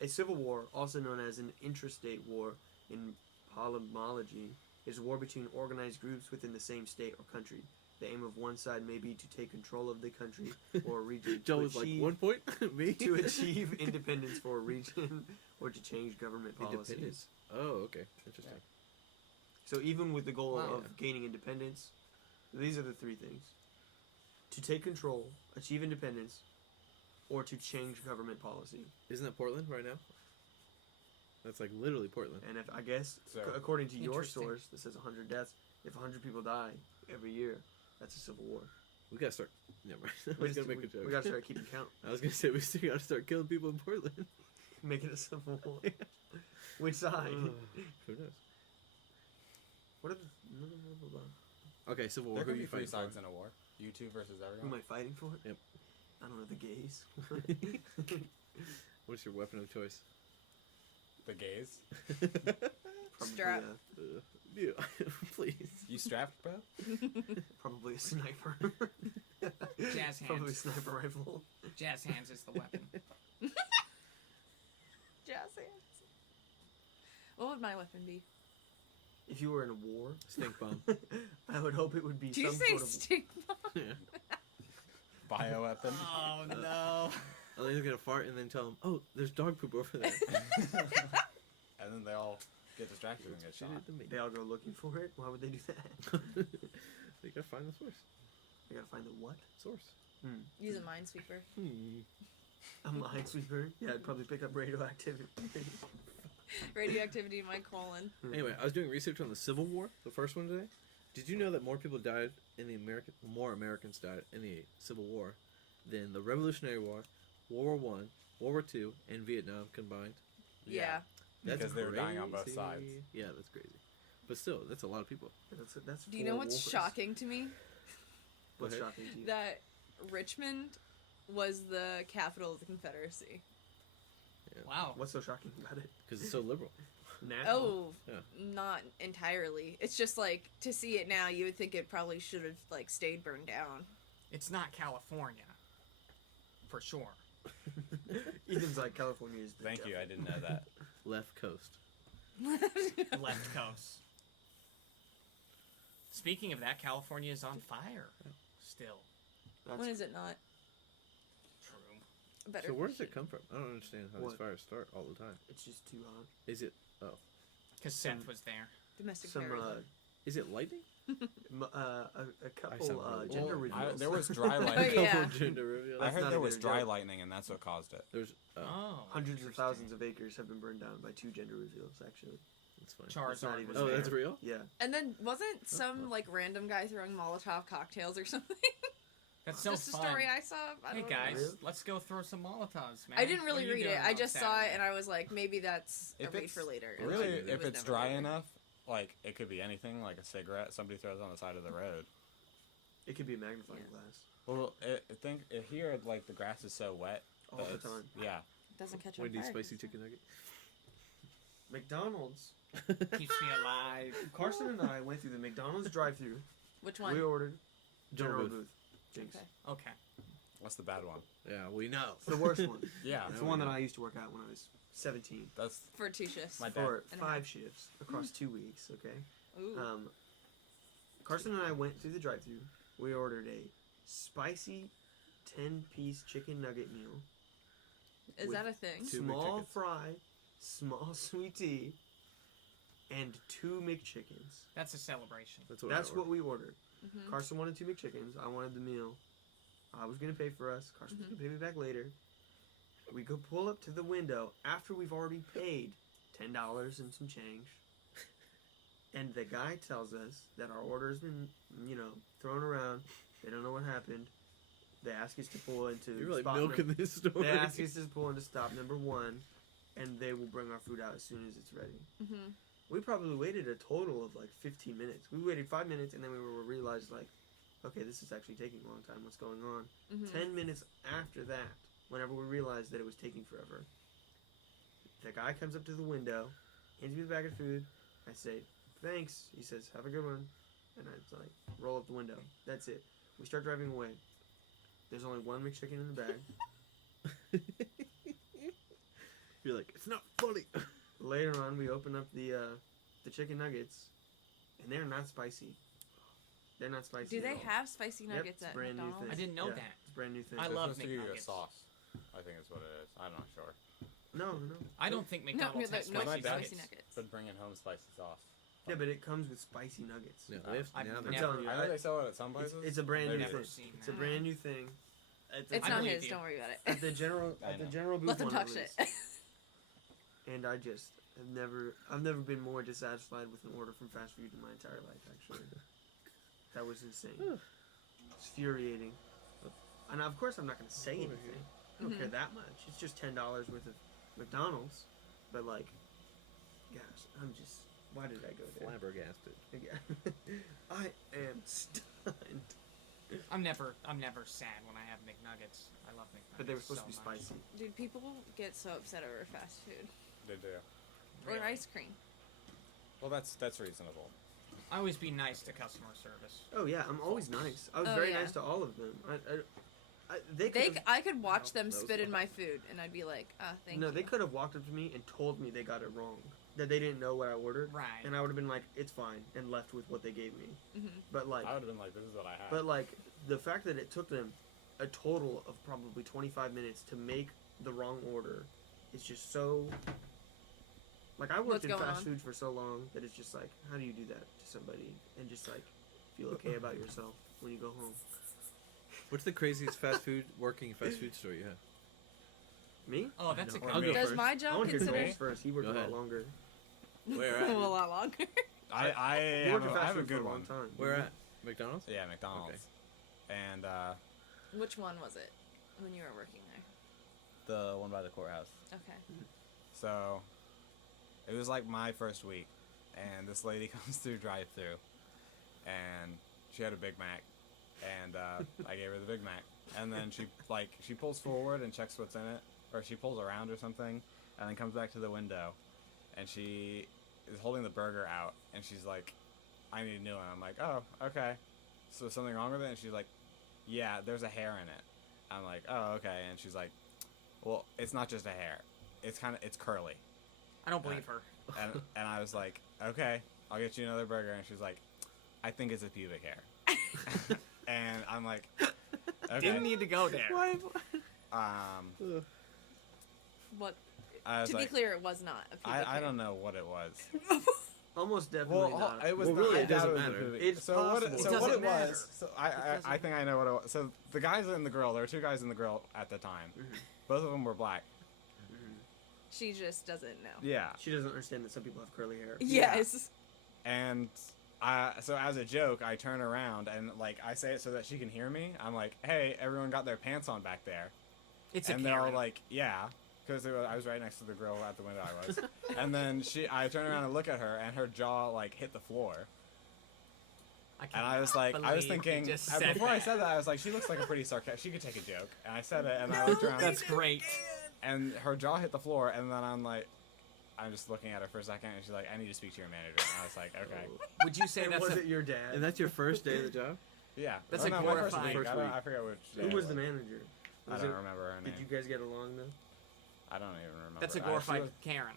A civil war, also known as an intrastate war in polymology, is a war between organized groups within the same state or country. The aim of one side may be to take control of the country or a region Joe to was like, achieve, 1 point? Me? to achieve independence for a region or to change government policies. Independence. Oh, okay. Interesting. So even with the goal Wow. of gaining independence, these are the three things: to take control, achieve independence, or to change government policy. Isn't that Portland right now? That's like literally Portland. And if I guess, So- according to your Interesting. source that says 100 deaths, if 100 people die every year, that's a civil war. We gotta start. Never mind. I We, was just, gonna make a joke. we gotta start keeping count. I was gonna say we still gotta start killing people in Portland. Make it a civil war. Which side? Who knows? What are the, blah, blah, blah, blah. Okay, Civil War. There Who could are be you three fighting sides in a war. You two versus Who am everyone. I fighting for? Yep. I don't know, the gays. for? What's your weapon of choice? The gays. Probably, Strap. You, please. You strapped, bro? Probably a sniper. Jazz Probably a hands. sniper rifle. Jazz hands is the weapon. Jazz hands. What would my weapon be? If you were in a war, Stink bomb. I would hope it would be Did you some say sort of. stink bomb? Yeah. Bioweapon. Oh no! Elaine's gonna fart and then tell him, "Oh, there's dog poop over there." And then they all get distracted and get She shot. did to me. They all go looking for it. Why would they do that? They gotta find the source. They gotta find the what? Source. Use a minesweeper. A minesweeper? Yeah, I'd probably pick up radioactivity. Radioactivity in my colon. Anyway, I was doing research on the Civil War, the first one today. Did you know that more people died in the more Americans died in the Civil War than the Revolutionary War, World War One, World War Two, and Vietnam combined? Yeah. That's Because they were dying on both crazy. sides. Yeah, that's crazy. But still, that's a lot of people. That's Do you know 4 what's wars. shocking to me? What's Go ahead. shocking to you? That Richmond was the capital of the Confederacy. Wow. What's so shocking about it? Because it's so liberal. Now? Oh, Yeah. not entirely. It's just like to see it now, you would think it probably should have like stayed burned down. It's not California, for sure. Ethan's like, California is the Thank you, devil. I didn't know that. Left coast. Left coast. Speaking of that, California is on fire. Still. That's When is it not? True. Better. So where does it come from? I don't understand how What? these fires start all the time. It's just too hot. Is it? Because Seth was there. Domestic Some terrorism. Is it lightning? A couple sound really gender old. reveals. There was dry Oh, lightning. yeah. Gender reveal. I That's heard not there even was a dry joke. lightning, and that's what caused it. There's Oh, Hundreds of interesting. thousands of acres have been burned down by 2 gender reveals, actually. that's funny. It's not Charizard even was Oh, there. that's real. Yeah. And then wasn't some like random guy throwing Molotov cocktails or something? That's so Just fun. a story I saw. I Hey don't know. guys, Really? let's go throw some Molotovs, man. I didn't What really are you read it. doing I on just saw it Saturday? and I was like, maybe that's a If read it's for later. And Really, it if was it's never dry later. enough, like it could be anything, like a cigarette somebody throws on the side of the road. It could be a magnifying Yeah. glass. Well, here, like the grass is so wet. All that the it's- time. Yeah. It doesn't catch on Wendy's fire. spicy chicken nugget. McDonald's. Keeps me alive. Carson and I went through the McDonald's drive-thru. Which one? We ordered General General Booth. Booth. Jinx. Okay. Okay. What's the bad one? Yeah, we know. It's the worst one. Yeah. It's No, the we one that know. I used to work at when I was 17. That's For 2 shifts. My dad. For And 5 shifts across 2 weeks, okay? Ooh. Carson and I went through the drive-thru. We ordered a spicy 10-piece chicken nugget meal. Is with that a thing? 2 Small McChickens. fry, small sweet tea, and 2 McChickens. That's a celebration. That's what we ordered. Mhm. Carson wanted 2 McChickens. I wanted the meal. I was gonna pay for us. Carson was gonna pay me back later. We go pull up to the window after we've already paid $10 and some change. And the guy tells us that our order's been, thrown around. They don't know what happened. They ask us to pull into You're really spot milking this story. They ask us to pull into stop number 1, and they will bring our food out as soon as it's ready. Mhm. We probably waited a total of like 15 minutes. We waited 5 minutes, and then we realized like, okay, this is actually taking a long time. What's going on? Mhm. 10 minutes after that, whenever we realized that it was taking forever, the guy comes up to the window, hands me the bag of food. I say, thanks. He says, have a good one. And I like roll up the window. That's it. We start driving away. There's only 1 McChicken in the bag. You're like, it's not funny. Later on, we open up the chicken nuggets, and they're not spicy. They're not spicy. Do at they all. have spicy Yep, nuggets it's a at brand new McDonald's? thing. I didn't know Yeah. that. It's a brand new thing. I they're love supposed to give you a McNuggets. sauce. I think is what it is. I'm not sure. No. I don't think No, McDonald's has no, My spicy dad- nuggets. spicy nuggets. Been bringing home spicy sauce. Yeah, but it comes with spicy nuggets. Yeah, they have, I've now I'm they're- never- telling you, I know they sell it at some places. it's a brand new Maybe thing. never seen It's a that. brand new thing. At It's I not believe his. you. Don't worry about it. at the general I know. general booth Let them one, talk at shit. least. And I just have never been more dissatisfied with an order from fast food in my entire life. Actually, that was insane. It's infuriating. And of course, I'm not going to say Over anything. I don't care that much. It's just $10 worth of McDonald's. But like, gosh, I'm just. Why did I go there? flabbergasted. Again. I am stunned. I'm never sad when I have McNuggets. I love McNuggets. But they were supposed so to be much. spicy. Dude, people get so upset over fast food They do. or Really. ice cream. Well, that's reasonable. I always be nice to customer service. Oh yeah, I'm always nice. I was Oh, very yeah. nice to all of them. They They, could I could watch them that was spit in fun. my food, and I'd be like, thank no, you. they could have walked up to me and told me they got it wrong, that they didn't know what I ordered, Right. and I would have been like, it's fine, and left with what they gave me. Mhm. But like, I would have been like, this is what I have. but like the fact that it took them a total of probably 25 minutes to make the wrong order is just so. Like I What's worked in going fast on? food for so long that it's just like, how do you do that to somebody and just like feel okay about yourself when you go home? What's the craziest working fast food store you have? Me? Oh, that's a No, good I'll go one. Does first. my I job want to hear consider Joel's first. He worked Go a lot ahead. longer. Where at? a lot longer? I He have worked in a, I fast have a food for good a long one. time. Where at? McDonald's? Yeah, McDonald's. And Which one was it when you were working there? the one by the courthouse. Okay. So it was like my first week, and this lady comes through drive-through, and she had a Big Mac, and I gave her the Big Mac, and then she pulls forward and checks what's in it, or she pulls around or something, and then comes back to the window, and she is holding the burger out, and she's like, I need a new one. I'm like, oh, okay. So something wrong with it? And she's like, yeah, there's a hair in it. I'm like, oh, okay. And she's like, well, it's not just a hair. It's curly. I don't believe her. And I was like, okay, I'll get you another burger. And she's like, I think it's a pubic hair. And I'm like, okay. Didn't need to go there. What? I was To be like, clear, it was not a pubic I hair. don't know what it was. Almost definitely Well, not. it was Well, not, really, I it doubt doesn't was a matter. movie. It's so possible. what It so what doesn't it matter. was, so I think I know what it was. So the guys in the grill, there were two guys in the grill at the time. Both of them were black. She just doesn't know. Yeah. She doesn't understand that some people have curly hair. Yes. And so as a joke, I turn around and like I say it so that she can hear me. I'm like, "Hey, everyone got their pants on back there." It's a And they're all Karen. like, "Yeah," because I was right next to the grill at the window I was. And then I turn around and look at her, and her jaw like hit the floor. And I was like, I was believe you thinking, just said before I that. said that, I was like, she looks like a pretty sarcastic. She could take a joke, and I said it, and I looked around, That's great. and her jaw hit the floor, and then I'm just looking at her for a second, and she's like, "I need to speak to your manager." And I was like, "Okay, Would you say And that's was a, it your dad? And that's your first day of the job? yeah." That's Oh, a no, my first glorified- week. First I forget which. Who day was it the manager? I Was don't it- remember her name. Did you guys get along though? I don't even remember. that's a She glorified was- Karen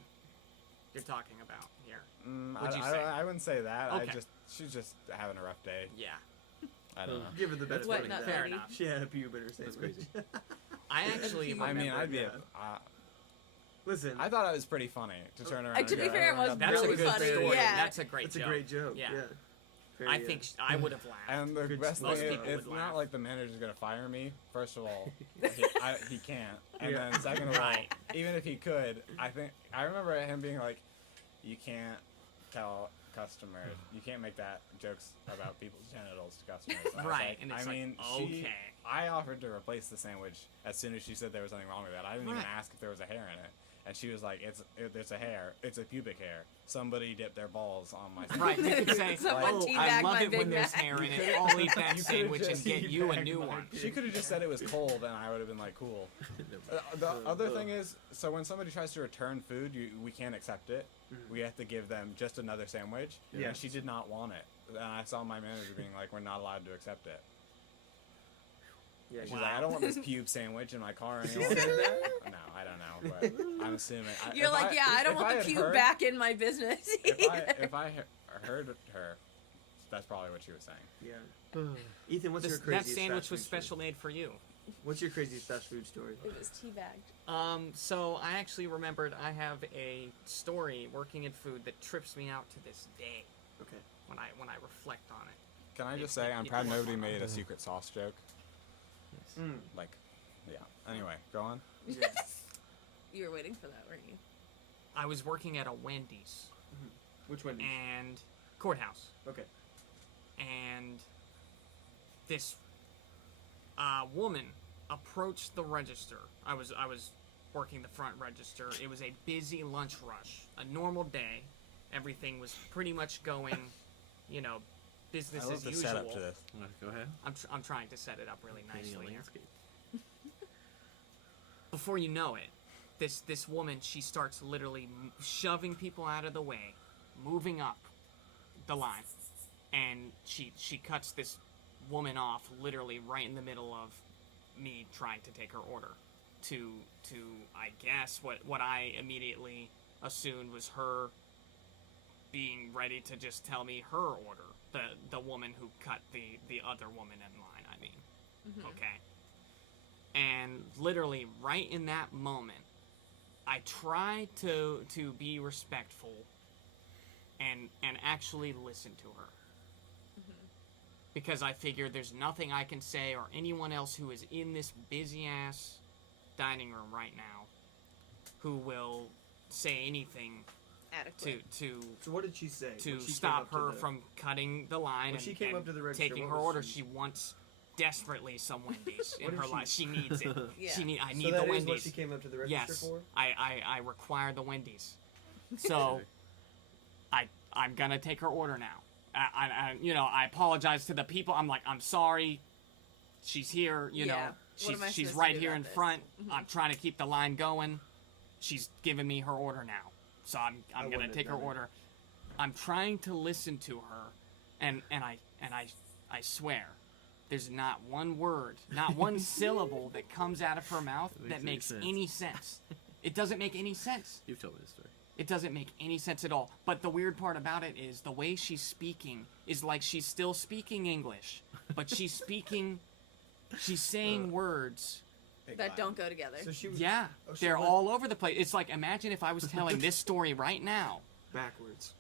you're talking about here? Mm, Would you I, say? I wouldn't say that. Okay. She's just having a rough day. Yeah. I don't know. Give her the benefit What of nut that. Fair lady? enough. She had a pube in her sandwich. That's crazy. I actually I I mean, remember. I'd be. yeah. I I thought it was pretty funny to turn around. To and be go, fair, it was "Everyone got That's really a good funny, story. yeah. That's a great it's joke. a great joke. Yeah. Yeah. Very, I think I would have laughed. And the Good best stuff. thing, Most people it's would not laugh. like the manager's gonna fire me. First of all, he can't. And Yeah. then second of all, Right. even if he could, I remember him being like, "You can't tell customers, you can't make that jokes about people's genitals to customers." And I was Right, like, and it's I like, mean, okay. I offered to replace the sandwich as soon as she said there was something wrong with that. I didn't even Right. ask if there was a hair in it. And she was like, "It's a hair. It's a pubic hair. Somebody dipped their balls on my sandwich." Right, you could say, Someone "Oh, I teabag love my it when Big there's Mac." hair in You it. could've- I'll eat that you could've sandwich and just get you a teabagged new my one." She could have just said it was cold, and I would have been like, "Cool." The other thing is, so when somebody tries to return food, we can't accept it. We have to give them just another sandwich. Yeah. And she did not want it. And I saw my manager being like, "We're not allowed to accept it." Yeah. She's Wow. like, "I don't want this pube sandwich in my car She anymore." said that? No, I don't know, but I'm assuming. You're like, yeah, I don't want the cube back in my business. If I heard her, that's probably what she was saying. Yeah. Ethan, what's your That craziest sandwich fast was food story? special made for you. What's your craziest fast food story? It was teabagged. So I actually remembered I have a story working in food that trips me out to this day Okay. when I reflect on it. Can I just say, I'm proud nobody made a secret sauce joke. Mm. Like, yeah. Anyway, go on. Yeah. You were waiting for that, weren't you? I was working at a Wendy's Which one? and courthouse, Okay. and this woman approached the register. I was working the front register. It was a busy lunch rush. A normal day. Everything was pretty much going, business I love as the usual. setup to this. Go ahead. I'm trying to set it up really Painting a nicely here. landscape. Before you know it, this woman, she starts literally shoving people out of the way, moving up the line, and she cuts this woman off literally right in the middle of me trying to take her order to I guess what I immediately assumed was her being ready to just tell me her order, the woman who cut the other woman in line, I mean. Okay. And literally right in that moment, I tried to be respectful and actually listen to her. Because I figured there's nothing I can say or anyone else who is in this busy ass dining room right now who will say anything Adequate. to So what did she say? to When she came stop up to her the- from cutting the line When she and, came and up to the register, taking what her was order. she- She wants desperately some Wendy's What in if her she- life. She needs it. Yeah. I So need that the is what Wendy's. she came up to the register Yes, for? I require the Wendy's. So I'm gonna take her order now. I apologize to the people. I'm like, I'm sorry. She's here. You Yeah. know, What am I she's supposed to right do here about in this? front. I'm trying to keep the line going. She's giving me her order now, so I'm I gonna wouldn't take her have done it. order. I'm trying to listen to her, and I swear, there's not one word, not one syllable that comes out of her mouth that makes any sense. It doesn't make any sense. You've told me this story. It doesn't make any sense at all. But the weird part about it is the way she's speaking is like she's still speaking English, but she's saying words. That don't go together. So she was Yeah, she they're went all over the place. It's like, imagine if I was telling this story right now, backwards.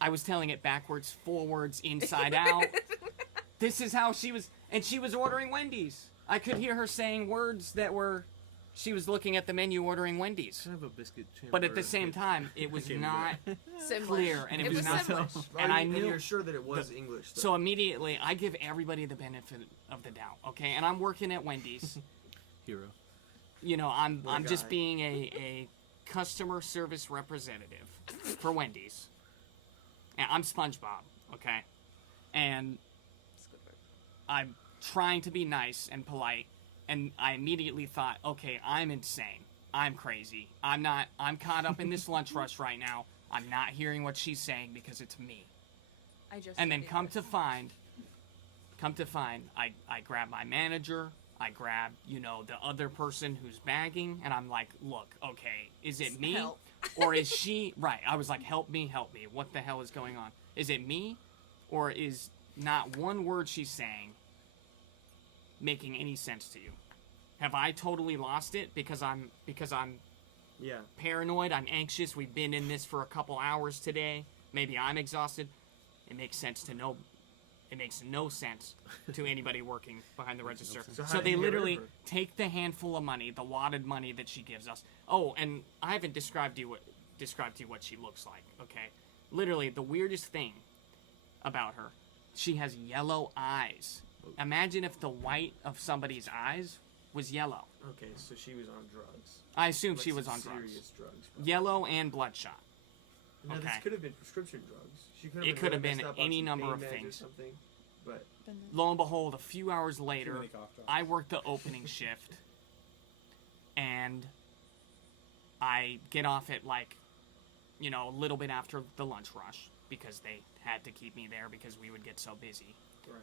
I was telling it backwards, forwards, inside out. This is how she was, and she was ordering Wendy's. I could hear her saying words that were, she was looking at the menu ordering Wendy's. Can I have a biscuit But at the same time, it was not Simlish. clear, and it was not. Simlish. And I And knew. you're sure that it was English. Though. So immediately, I give everybody the benefit of the doubt, okay? And I'm working at Wendy's. Hero. You know, I'm What a just guy. being a customer service representative for Wendy's. And I'm SpongeBob, okay? And I'm trying to be nice and polite, and I immediately thought, okay, I'm insane. I'm crazy. I'm caught up in this lunch rush right now. I'm not hearing what she's saying because it's me. I just And then said come it. to find, I grab my manager, I grab, you know, the other person who's bagging, and I'm like, look, okay, is it me? Help. Or is she, right, I was like, help me, what the hell is going on? Is it me? Or is not one word she's saying making any sense to you? Have I totally lost it because I'm Yeah. paranoid, I'm anxious, we've been in this for a couple hours today, maybe I'm exhausted? It makes no sense to anybody working behind the register. So how So did they you get rid of literally her? take the handful of money, the wad money that she gives us. Oh, and I haven't described to you what she looks like, okay? Literally, the weirdest thing about her, she has yellow eyes. Imagine if the white of somebody's eyes was yellow. Okay, so she was on drugs. I assume Like she was some on drugs. serious drugs. probably. Yellow and bloodshot. No, this okay. could have been prescription drugs. She could It have could have really been messed up on any some number pain of meds or things. something. But Lo and behold, a few hours Too later, many cough drops. I work the opening shift, and I get off at like, you know, a little bit after the lunch rush because they had to keep me there because we would get so busy. right.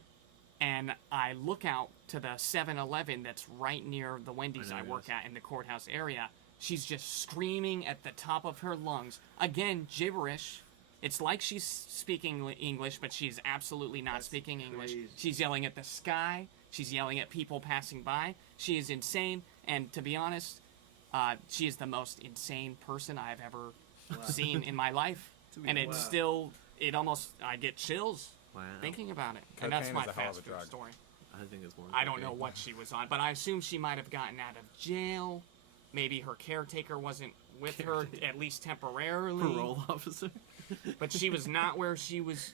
And I look out to the 7-Eleven that's right near the Wendy's I I know, work yes. at in the courthouse area. She's just screaming at the top of her lungs. Again, gibberish. It's like she's speaking English, but she's absolutely not That's speaking English. crazy. She's yelling at the sky. She's yelling at people passing by. She is insane. And to be honest, she is the most insane person I've ever seen in my life. And it's Wow. still, I get chills Wow. thinking about it. And that's Cocaine my is a hell of fast a food drug. story. I think it's more. I don't know what she was on, but I assume she might have gotten out of jail. Maybe her caretaker wasn't with her, at least temporarily. Parole officer. But she was not where she was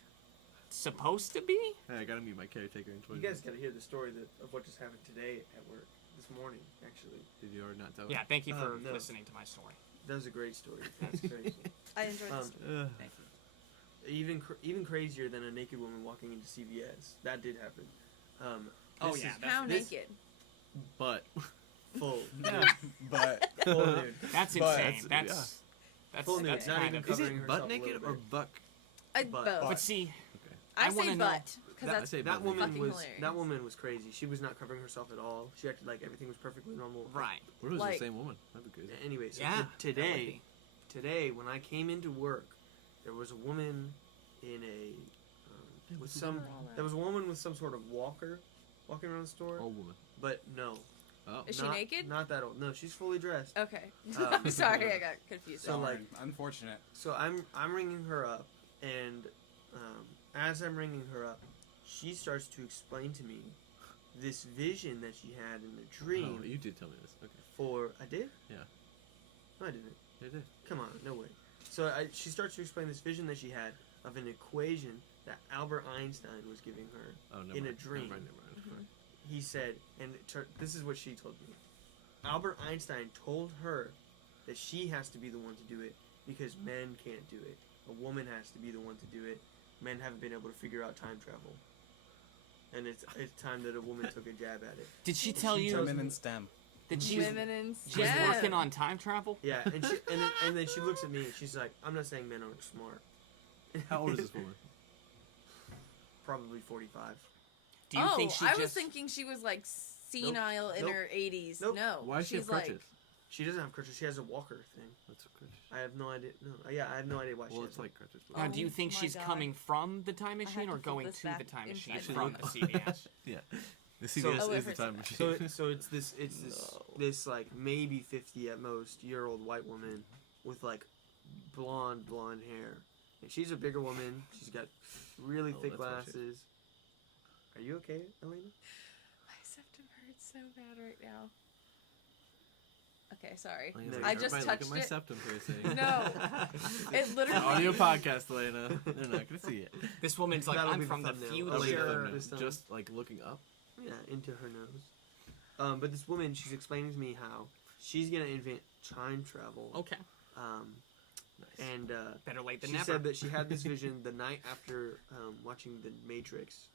supposed to be? Hey, I gotta meet my caretaker in 20 You guys minutes. got to hear the story of what just happened today at work this morning. Actually, Did you already not tell Yeah, thank you for No. listening to my story. that was a great story. That's crazy. I enjoyed this. me? Thank you. Even crazier than a naked woman walking into CVS. That did happen. Oh, this yeah, is that's- How this- naked? But full, But full nude. That's But- insane. That's- That's Full nude, that's not kind even of. is covering it herself butt a naked little or bit. buck? But- But see, I, I say wanna know- butt because That, that's say that butt woman fucking was hilarious. that woman was crazy. She was not covering herself at all. She acted like everything was perfectly normal. right. What if it was Like- the same woman? That'd be crazy. Anyway, so Yeah, today when I came into work, there was a woman in a with some there was a woman with some sort of walker walking around the store, Old woman. but no, Oh. Is she not, naked? Not that old. No, she's fully dressed. okay. Um, Sorry, I got confused. So, like- unfortunate. So I'm ringing her up, and as I'm ringing her up, she starts to explain to me this vision that she had in a dream. Oh, you did tell me this. Okay. I did? Yeah. No, I didn't. You did. Come on, no way. So she starts to explain this vision that she had of an equation that Albert Einstein was giving her. Oh, no. In a dream. Never mind. He said, and this is what she told me. Albert Einstein told her that she has to be the one to do it because men can't do it. A woman has to be the one to do it. Men haven't been able to figure out time travel. And it's time that a woman took a jab at it. Did she tell you Women in STEM. that she's Women in she's STEM. working on time travel? Yeah, and then she looks at me and she's like, I'm not saying men aren't smart. How old is this woman? Probably 45. Do you think she I just was thinking she was like senile in Nope. her 80s. Nope. No. Why does she she's have crutches? like She doesn't have crutches. She has a walker thing. That's a crutch. I have no idea. No, yeah, I have no idea why she Well, has it's them. like crutches. Now, do you Oh think my she's God. coming from the time had machine to or flip going this to the back time machine inside from the CVS? Yeah. The So- CVS Oh, it is the hurts time so machine. So it's this this like maybe 50 at most year old white woman with like blonde hair, And she's a bigger woman. She's got really thick that's what she- glasses. Are you okay, Elena? My septum hurts so bad right now. Okay, sorry. Elena's No, like, I just "Everybody touched look at it." my septum piercing. No. It It's literally. an audio podcast, Elena. They're not gonna see it. This woman's like, That'll I'm be from the thumbnail. That'll be the future. thumbnail. This time. Just like looking up. Yeah, into her nose. But this woman, she's explaining to me how she's gonna invent time travel. Okay. Nice. And Better late than she never. said that she had this vision the night after watching The Matrix,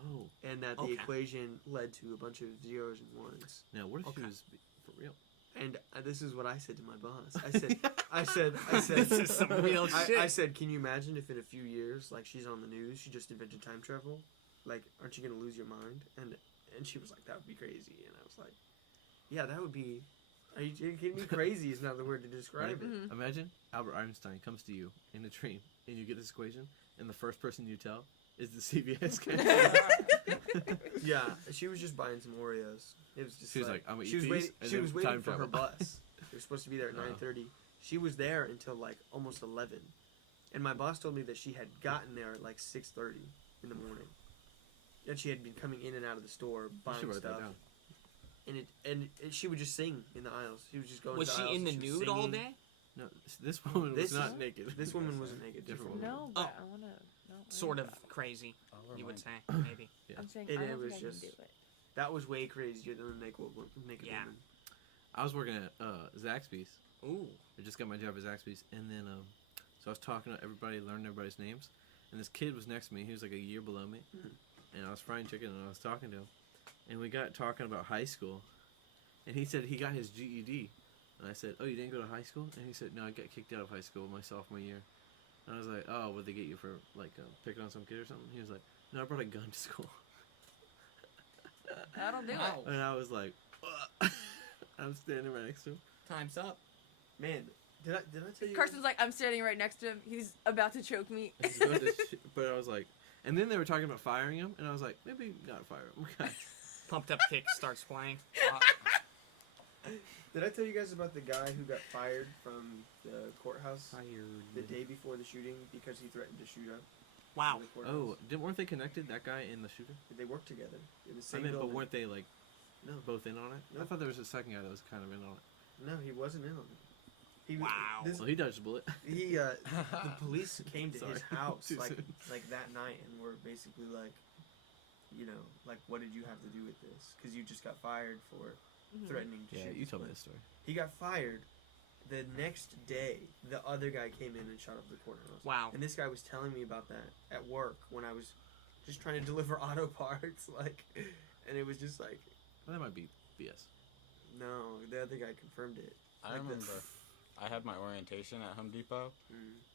Oh, and that the Okay. equation led to a bunch of zeros and ones. now what if Okay. she was for real? And this is what I said to my boss. I said, This is some real shit. I said, can you imagine if in a few years, like she's on the news, she just invented time travel? Like, aren't you gonna lose your mind? And she was like, that would be crazy. And I was like, yeah, that would be. Are you kidding me? Crazy is not the word to describe it. Mhm. Imagine Albert Einstein comes to you in a dream, and you get this equation, and the first person you tell is the CVS guy. Yeah, she was just buying some Oreos. It was just She was like, "I'm gonna she eat was these, waiting. and She then was waiting time for her travel." bus. They were supposed to be there at Oh. 9:30. She was there until like almost 11, and my boss told me that she had gotten there at like 6:30 in the morning, and she had been coming in and out of the store You buying should write stuff. that down. And she would just sing in the aisles. She was just going. Was to she aisles in the and she was nude all singing. day? No, this woman This was not is- naked. This woman wasn't naked. Different Different woman. No, but Oh. I wanna. No, Sort of I- crazy, you would say, maybe. Yeah. I'm saying It- I it don't was think I can just- do it. That was way crazier than the naked Yeah. woman. I was working at Zaxby's. Ooh. I just got my job at Zaxby's, and then so I was talking to everybody, learning everybody's names, and this kid was next to me. He was like a year below me, and I was frying chicken, and I was talking to him, and we got talking about high school, and he said he got his GED, and I said, "Oh, you didn't go to high school?" And he said, "No, I got kicked out of high school my sophomore year." And I was like, "Oh, what'd they get you for like picking on some kid or something?" He was like, "No, I brought a gun to school." That'll do Wow. it. And I was like, "Ugh." I'm standing right next to him. Time's up. Man, did I tell you? Carson's like, I'm standing right next to him. He's about to choke me. And he's going to but I was like, and then they were talking about firing him, and I was like, maybe not fire him. Okay. Pumped up kick starts playing. Did I tell you guys about the guy who got fired from the courthouse the day before the shooting because he threatened to shoot up? Wow. the courthouse? Oh, weren't they connected? That guy and the shooter. They worked together in the I same mean, but building. weren't they like No, both in on it? I No. thought there was a second guy that was kind of in on it. no, he wasn't in on it. He was- Wow. This, Well, he dodged a bullet. the police came to his Sorry. house Too like soon. that night and were basically like, you know, like what did you have to do with this? Because you just got fired for threatening to Yeah, shoot. you told me someone. this story. He got fired. The next day, the other guy came in and shot up the courthouse. Wow. And this guy was telling me about that at work when I was just trying to deliver auto parts, like, and it was just like, Well, that might be BS. no, the other guy confirmed it. I Like the- remember I had my orientation at Home Depot,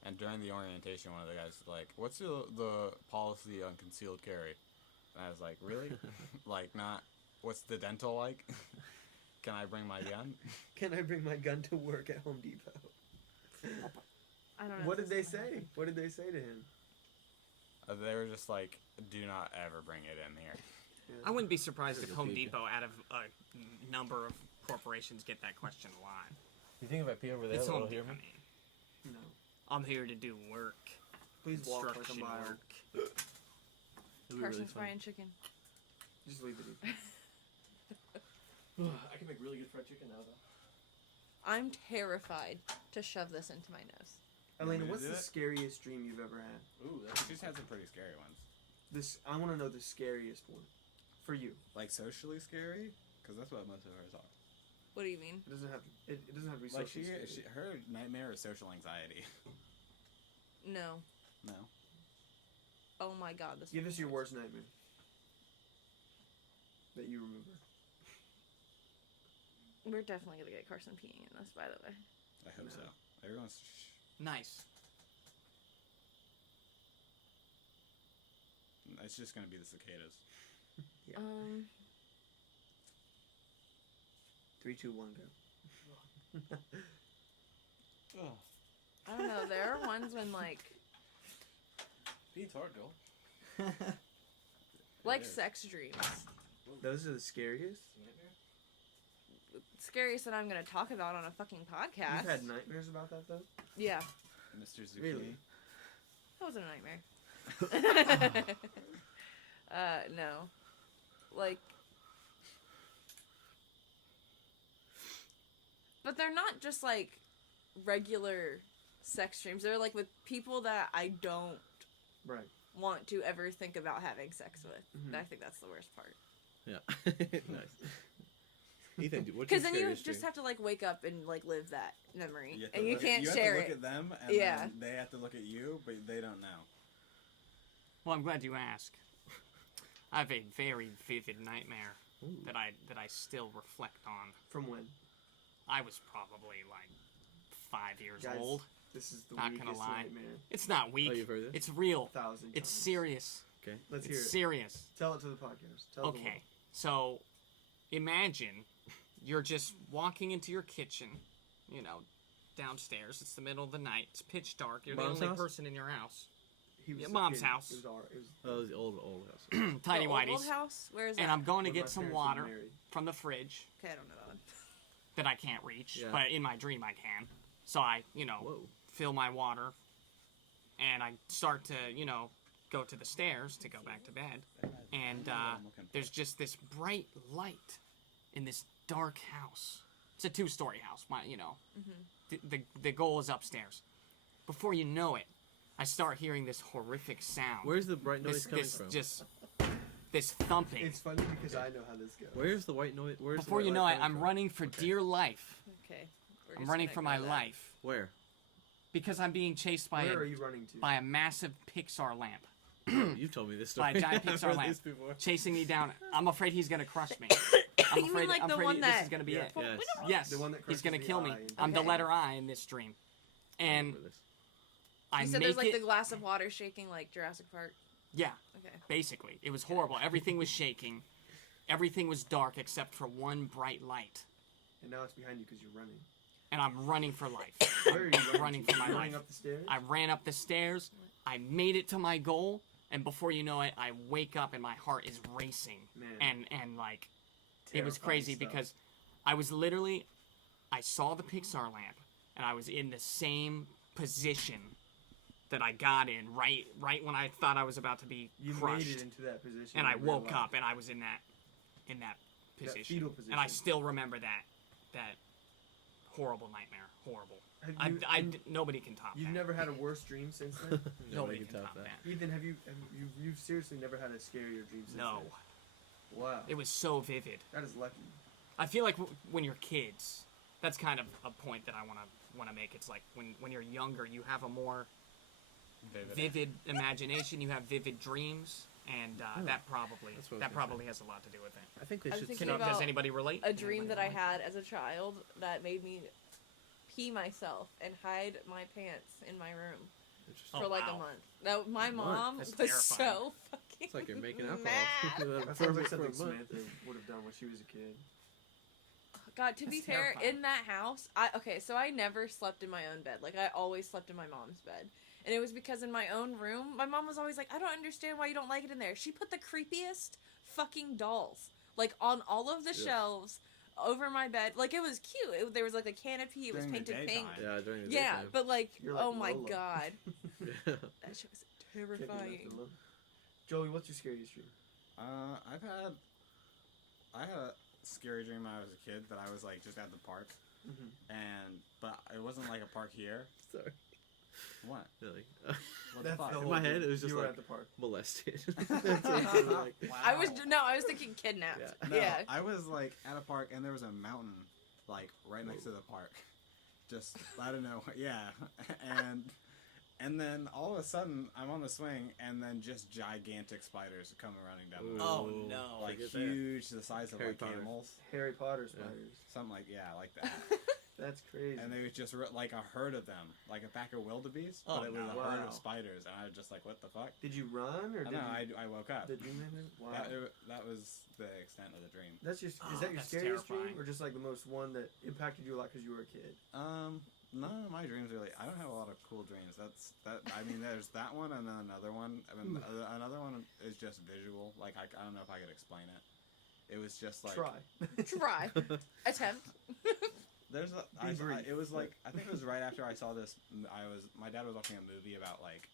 and during the orientation, one of the guys was like, "What's the policy on concealed carry?" And I was like, "Really? Like, not? What's the dental like? Can I bring my gun?" Can I bring my gun to work at Home Depot? I don't know. What if did they this is gonna say? happen. What did they say to him? They were just like, "Do not ever bring it in here." I wouldn't be surprised That's if a Home good feed. Depot, out of a number of corporations, get that question a lot. You think if I pee over It's Home Depot. I mean, No. I'm here to do work. Please walk like a Construction mile. work. It'd be really Carson's fun. frying chicken. Just leave it in. I can make really good fried chicken now, though. I'm terrified to shove this into my nose. Elena, me to what's do the it? scariest dream you've ever had? Ooh, she's had some pretty scary ones. I want to know the scariest one for you. Like socially scary, because that's what most of hers are. What do you mean? It doesn't have. It doesn't have to be Like socially scary. her nightmare is social anxiety. No. No. Oh my god, this Give us your hurts. worst nightmare that you remember. We're definitely gonna get Carson peeing in this, by the way. I hope No. so. Everyone's. Nice. It's just gonna be the cicadas. Yeah. 3, 2, 1, go. I don't know. There are ones when like Pete's hard, girl. like is. sex dreams. Those are the scariest. Scariest that I'm gonna talk about on a fucking podcast. You've had nightmares about that though. Yeah. Mr. Zucchini. Really? That wasn't a nightmare. No. Like, but they're not just like regular sex dreams. They're like with people that I don't Right. want to ever think about having sex with. Mhm. I think that's the worst part. Yeah. Nice. Ethan, what's your Because then you scariest just dream? have to like wake up and like live that memory, have to and you look- can't you share have to it. look at them, and Yeah. then they have to look at you, but they don't know. Well, I'm glad you asked. I have a very vivid nightmare Ooh. that I still reflect on. From when? I was probably like 5 years Guys, old. This is the Not weakest gonna lie. nightmare. It's not weak. Oh, you've heard this? It's real. 1,000 It's times. serious. Okay. Let's hear It's it. serious. Tell it to the podcast. Tell the Okay, so imagine you're just walking into your kitchen, you know, downstairs. It's the middle of the night. It's pitch dark. You're Mom's the only house? person in your house. world. He was Yeah, a Mom's kid. house. It was our. It was Oh, it was the old house. Tiny The old whities. house? Where is that? And I'm going to when my get some parents were water married. from the fridge Okay, I don't know that one. that I can't reach, Yeah. but in my dream I can. So I, Whoa. fill my water, and I start to, go to the stairs to go back to bed. And there's just this bright light in this dark house. It's a 2-story house. The goal is upstairs. Before you know it, I start hearing this horrific sound. Where's the bright noise this coming this from? just this thumping. It's funny because I know how this goes. Where's the white noise? Where's Before the you white know light it, coming I'm from? running for Okay. dear life. Okay. we're I'm just running gonna for my ignore that. life Where? because I'm being chased by Where are you running to? by a massive Pixar lamp. You've told me this By story. a giant I've Pixar heard lamp this before. chasing me down. I'm afraid he's gonna crush me. I'm You mean afraid, like I'm the afraid one this that- is gonna be Yeah. it. Yes. Yes, The one that he's gonna crushes kill the me. eye. I'm the Okay. letter I in this dream, I and remember this. I You said make there's like it. the glass of water shaking like Jurassic Park. Yeah, Okay. basically, it was horrible. Everything was shaking. Everything was dark except for one bright light, And now it's behind you because you're running. and I'm running for life. Where are you running? Running to? for my You're running life. up the stairs. I ran up the stairs. I made it to my goal, and before you know it, I wake up and my heart is racing. Man. And like, it was Terrifying crazy stuff. because I was literally, I saw the Pixar lamp, and I was in the same position that I got in right when I thought I was about to be You crushed, made it into that position. and I in real woke life. up and I was in that position, fetal and I position. still remember that horrible nightmare, horrible. Have you, Nobody can top You've that. never had a worse dream since then. Nobody can can top top that. that. Ethan, you've seriously never had a scarier dream since No, then? Wow. it was so vivid. That is lucky. I feel like when you're kids, that's kind of a point that I want to make. It's like when you're younger, you have a more vivid imagination. You have vivid dreams, and that probably That's what I was gonna probably has a lot to do with it. I think they I was should. thinking stop- about Does anybody relate? A dream that I Anybody had as a child that made me pee myself and hide my pants in my room Interesting. for Oh, like wow. a month. Now, my month? mom That's was terrifying. so fucking It's like you're making alcohol. mad. That For sounds like a something month. Samantha would have done when she was a kid. God, to be That's fair, terrifying. in that house, so I never slept in my own bed. Like, I always slept in my mom's bed. And it was because in my own room, my mom was always like, I don't understand why you don't like it in there. She put the creepiest fucking dolls, like, on all of the Yeah. shelves over my bed. Like, it was cute. There was, like, a canopy. It was During the painted pink. daytime. Yeah, during the Yeah, daytime. but, like, You're like oh my Lola. God. Yeah. That shit was Can't be left terrifying. alone. Joey, what's your scariest dream? I had a scary dream when I was a kid that I was like just at the park, but it wasn't like a park here. Sorry. What? Really. What That's the fuck? the In whole my head, dream. it was just you were like at the park. molested. That's it. Like, I was thinking kidnapped. Yeah. No, Yeah. I was like at a park and there was a mountain like right next to the park. Just I don't know, yeah. And then all of a sudden I'm on the swing and then just gigantic spiders come running down the Oh, Ooh, no. like forget that. huge, the size of Harry like Potter. camels, Harry Potter Yeah. spiders. something like like that. That's crazy. And they was just like a herd of them, like a pack of wildebeest, Oh, but it was no. a herd Wow. of spiders, and I was just like, what the fuck? Did you run or I did know, you, I woke up. the dream ended? Wow. That was the extent of the dream. That's your, Oh, is that your that's scariest terrifying. dream, or just like the most one that impacted you a lot because you were a kid? None of my dreams really. I don't have a lot of cool dreams. I mean, there's that one and then another one. I mean, another one is just visual. Like I don't know if I could explain it. It was just like Try. Try. Attempt. there's brief. it was like I think it was right after I saw this. My dad was watching a movie about like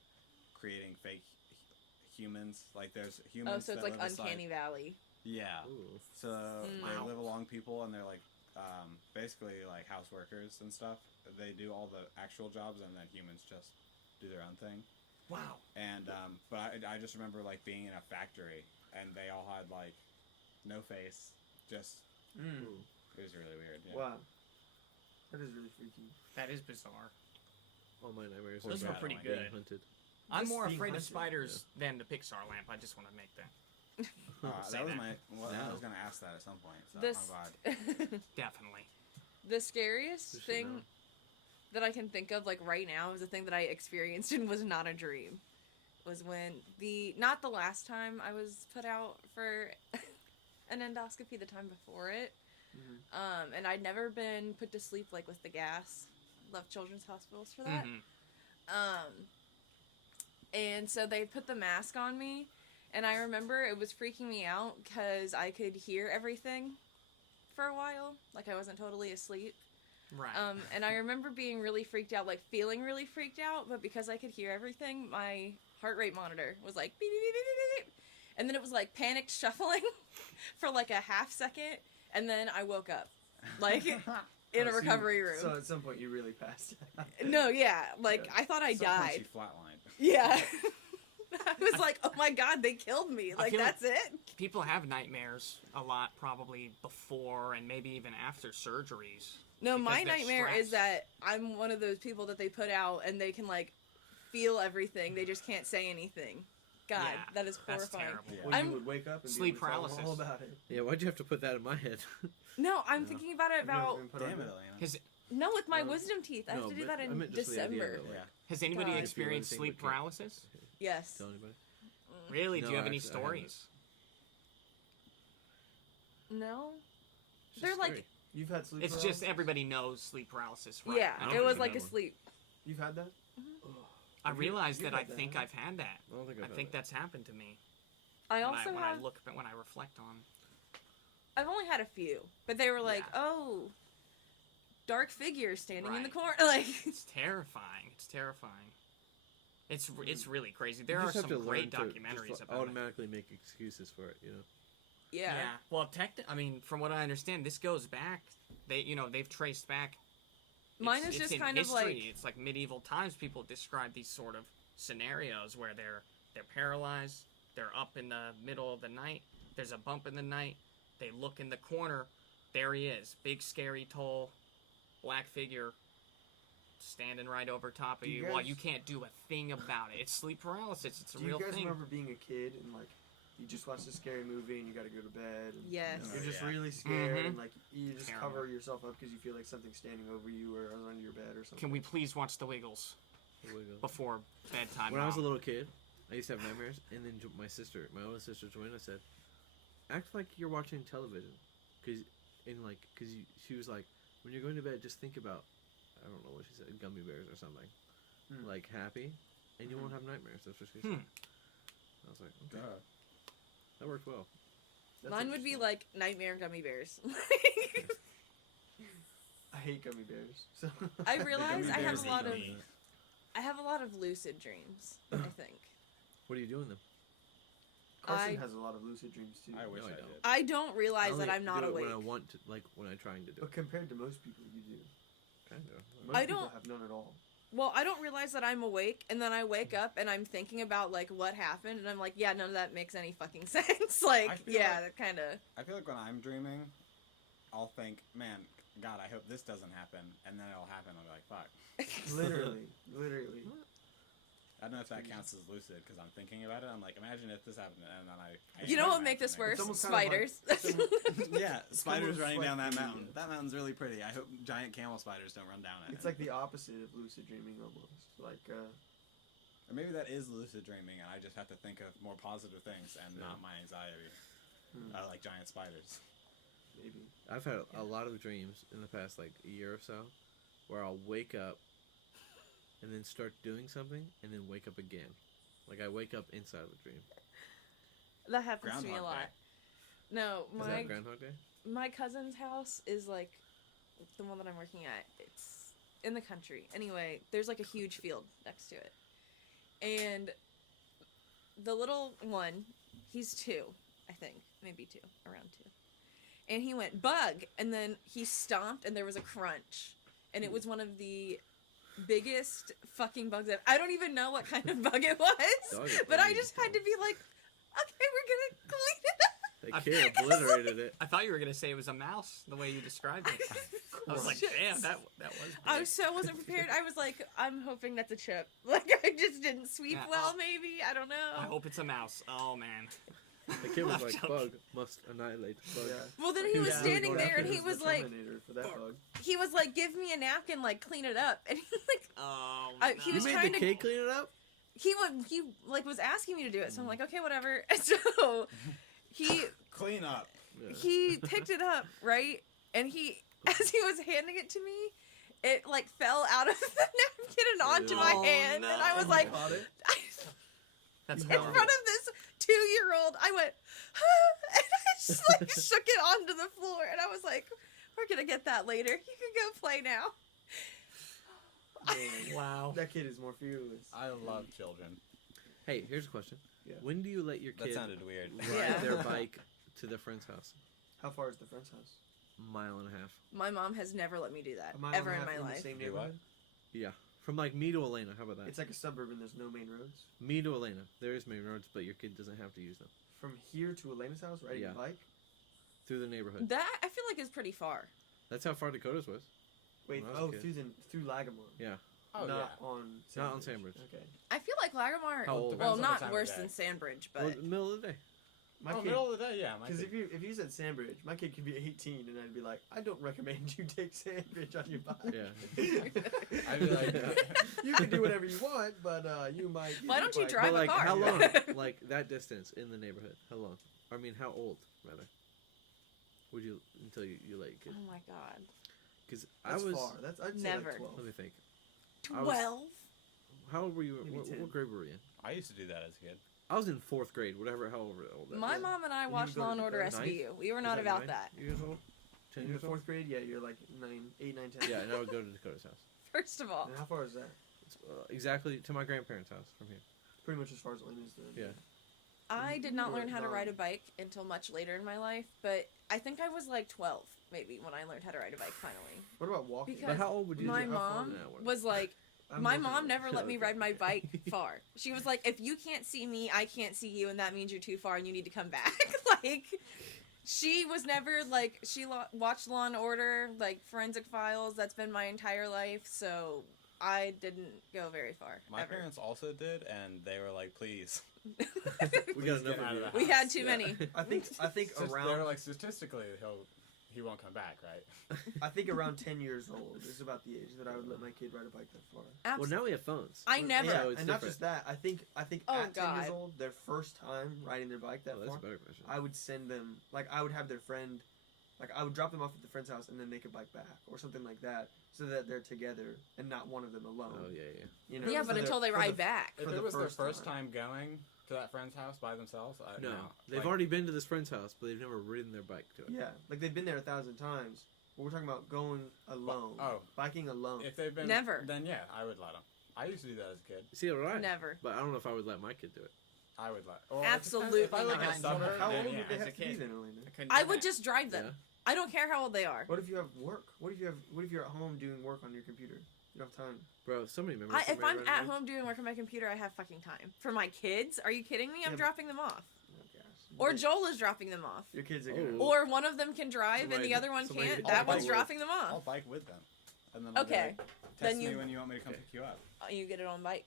creating fake humans. Like there's humans. Oh, so it's that like live aside- Uncanny Valley. Yeah. Ooh. So they Wow. live along people, and they're like basically like house workers and stuff. They do all the actual jobs, and then humans just do their own thing. Wow. And but I just remember like being in a factory, and they all had like no face. Just Mm. it was really weird. Yeah. Wow. That is really freaky. That is bizarre. All my nightmares Those are were about pretty being good. hunted. I'm Just more being afraid of hunted, spiders than the Pixar lamp. I just want to make that say that was that. my. Well, I No. was gonna ask that at some point. So This I'm glad. definitely. the scariest You should thing know. that I can think of like right now is a thing that I experienced and was not a dream. Was when not the last time I was put out for an endoscopy, the time before it. Mhm. And I'd never been put to sleep like with the gas. Love children's hospitals for that. Mhm. And so they put the mask on me, and I remember it was freaking me out because I could hear everything for a while, like I wasn't totally asleep. Right. And I remember being really freaked out, like feeling really freaked out, but because I could hear everything, my heart rate monitor was like beep, beep, beep, beep, beep, beep. And then it was like panicked shuffling for like a half second, and then I woke up, like in Oh, a so you- recovery room. So at some point you really passed out. No, yeah, like Yeah. I thought I At some point died. She flatlined. Yeah. I was like, oh my god, they killed me. Like, feel like- that's it? People have nightmares a lot, probably before and maybe even after surgeries. No, Because my they're nightmare is stressed. that I'm one of those people that they put out and they can, like, feel everything. They just can't say anything. God, Yeah, that is That's horrifying. terrible. Yeah. When I'm- you would wake up and Sleep be able to tell all paralysis. about it. Yeah, why'd you have to put that in my head? No, I'm Yeah. thinking about it Have you ever about... been put on Damn it, the- Elena. Has No, with my No. wisdom teeth. I have No, to do but that I in meant just the idea December. that, like, Yeah. Has anybody God. experienced If you were sleep anything, paralysis? Yes. Tell anybody? Really? Do No, you have any actually, I haven't. stories? No? It's They're just like... scary. You've had sleep It's paralysis? just everybody knows sleep paralysis, right? Yeah, I don't it was even like know. a sleep. You've had that? Mm-hmm. Oh. I Have you- realized you've that I had that, think huh? I've had that. I don't think I I've think had that. that's happened to me. I When also when have... I look, when I reflect on. I've only had a few. But they were like, Yeah. oh... dark figure standing in the Right. corner. Like... It's terrifying. It's terrifying. It's really crazy. There You are just have some to learn great to documentaries just about it. automatically make excuses for it, you know? Yeah. Well, I mean, from what I understand, this goes back. They've traced back. Mine It's is just in kind of history. like... It's like medieval times. People describe these sort of scenarios where they're paralyzed. They're up in the middle of the night. There's a bump in the night. They look in the corner. There he is, big, scary, tall, black figure, standing right over top of Do you you while guys- you can't do a thing about it. It's sleep paralysis. It's a Do real you guys thing. remember being a kid and like you just watched a scary movie and you got to go to bed? And Yes. You're just Yeah. really scared Mhm. and like you just Terrible. cover yourself up because you feel like something's standing over you or under your bed or something. Can we please watch The Wiggles Here we go. before bedtime? When I was a Mom? little kid, I used to have nightmares, and then my older sister Joanna said, "Act like you're watching television," because she was like, when you're going to bed, just think about, I don't know what she said, gummy bears or something, Hmm. like happy, and you won't have nightmares. That's what she said. I was like, okay, Duh. that worked well. That's Mine would be interesting. like nightmare gummy bears. I hate gummy bears. So I realize Gummy I have bears a lot eat of me. lucid dreams. I think What are you doing then? Carson I- has a lot of lucid dreams too. I wish No, I I don't. did. I don't realize only that I'm not do it awake. when I want to, like when I'm trying to do But it. compared to most people, you do. Kind of. Most I people don't- have none at all. Well, I don't realize that I'm awake, and then I wake up and I'm thinking about like what happened, and I'm like, yeah, none of that makes any fucking sense. Like, I feel yeah, like- that kind of. I feel like when I'm dreaming, I'll think, man, God, I hope this doesn't happen, and then it'll happen. I'll be like, fuck. Literally. I don't know if that counts as lucid because I'm thinking about it. I'm like, imagine if this happened, and then I You know what would make this imagining. worse? almost kind of like Spiders. Yeah, spiders almost running like down that the- mountain. That mountain's really pretty. I hope giant camel spiders don't run down it. It's like the opposite of lucid dreaming almost. Like, Or maybe that is lucid dreaming, and I just have to think of more positive things and not my anxiety. Like giant spiders. maybe. I've had a lot of dreams in the past like year or so, where I'll wake up, and then start doing something, and then wake up again. Like I wake up inside of a dream. That happens to me a Groundhog lot. Day. No, Is my that Groundhog Day? my cousin's house is like the one that I'm working at. It's in the country. Anyway, there's like a huge field next to it. And the little one, he's 2, I think, maybe 2, around 2. And he went, bug, and then he stomped, and there was a crunch. And it was one of the biggest fucking bugs I don't even know what kind of bug it was. But I just had to be like, okay, we're gonna clean it up. That kid obliterated it. I thought you were gonna say it was a mouse, the way you described it. I was like, damn, that was big. I so wasn't prepared. I was like, I'm hoping that's a chip. Like, I just didn't sweep Yeah, well, maybe. I don't know. I hope it's a mouse. Oh, man. The kid was I'm like, joking. bug must annihilate the bug. Yeah. Well, then he was Yeah. standing That there, and kid he is was the like, Terminator for that bug. he was like, give me a napkin, like, clean it up. And he like, Oh, he You was made trying the to- kid clean it up? he like was asking me to do it. So I'm like, okay, whatever. And so he Clean up. Yeah. he picked it up, right? And he, as he was handing it to me, it like fell out of the napkin and onto my Oh, hand, no. and I was like, Caught it? That's in horrible. front of this 2-year-old, I went, and I just like shook it onto the floor, and I was like, we're gonna get that later. You can go play now. Man, Wow. that kid is more fearless. I love children. Hey, here's a question. Yeah. When do you let your That kid sounded weird. ride Yeah. their bike to their friend's house? How far is the friend's house? Mile and a half. My mom has never let me do that A mile ever and in a half my the life. same Do what? neighborhood? Yeah. From like me to Elena. How about that? It's like a suburb and there's no main roads. Me to Elena. There is main roads, but your kid doesn't have to use them. From here to Elena's house, riding Yeah. a bike? Through the neighborhood. That I feel like is pretty far. That's how far Dakota's was. Wait, When I was a oh, kid. through Lagamore. Yeah. Oh, not yeah. on Sandbridge. Not on Sandbridge. Okay. I feel like Lagamar. How old? Well, Depends on the not time of worse day. than Sandbridge, but Well, middle of the day. My Oh, kid, middle of the day, yeah. my because kid- if you said Sandbridge, my kid could be 18 and I'd be like, I don't recommend you take Sandbridge on your bike. Yeah. I'd be like, you can do whatever you want, but you might. get Why hit don't you by- drive But like, a car? how long? Like that distance in the neighborhood. How long? I mean, how old rather? Would you until you let your kid? oh my god, Because I That's was. far. That's I'd say Never. like 12. Let me think. I was- 12. How old were you? Maybe 10. What grade were you in? I used to do that as a kid. I was in 4th grade. However old that My was. mom and I You watched go Law to and Order ninth? SVU. We were Was not that about 9 that. Years old. 10 In the years old. 4th grade, yeah, you're like 8, 9, 10. Yeah, and I would go to Dakota's house. First of all, And how far is that? It's, exactly to my grandparents' house from here. Pretty much as far as Elena's then. Yeah. I did You not were learn how to not- ride a bike until much later in my life, but I think I was like 12 maybe when I learned how to ride a bike finally. What about walking? Because But how old would you? My how far- mom Yeah, whatever. was like, I'm my looking mom at never it. let me Okay. ride my bike far. She was like, if you can't see me, I can't see you, and that means you're too far and you need to come back. Like, she was never like, she watched Law and Order, like Forensic Files. That's been my entire life, so I didn't go very far. My ever. parents also did, and they were like, please. we got enough get out of of you. the We had too Yeah. many. I think They were around like, statistically, he won't come back, right? I think around 10 years old is about the age that I would let my kid ride a bike that far. Well, now we have phones. I never. Yeah, So and it's not different. just that. I think Oh, at 10 years God. old, their first time riding their bike that Oh, that's far, a better question. I would send them like I would have their friend, like I would drop them off at the friend's house and then they could bike back or something like that, so that they're together and not one of them alone. Oh yeah, yeah. You know, Yeah, for but their- until they for ride the- back. If For it the was their first first time. time going to that friend's house by themselves, No, no. they've Like, already been to this friend's house, but they've never ridden their bike to it. Yeah, like they've been there 1,000 times. But we're talking about going alone. Oh. Biking alone. If they've been Never. then yeah, I would let them. I used to do that as a kid. See, right? Never. But I don't know if I would let my kid do it. I would let. Well, Absolutely If I live in not. a suburb, How then old yeah. would they as a have to be kid. then, Elena? I couldn't I do would that. just drive them. Yeah. I don't care how old they are. What if you have work? What if you're at home doing work on your computer? You don't have time. Bro, so many memories. If of me I'm riding at bikes. home doing work on my computer, I have fucking time. For my kids, are you kidding me? I'm Yeah, but- dropping them off. Oh gosh. Or Joel is dropping them off. Your kids are Oh. gonna. Or one of them can drive and Somebody- the other one somebody can't. get That the one's bike. dropping them I'll off. bike with them, and then I'll be Okay. like, Text Then me you- when you want me to come Okay. pick you up. You get it on bike.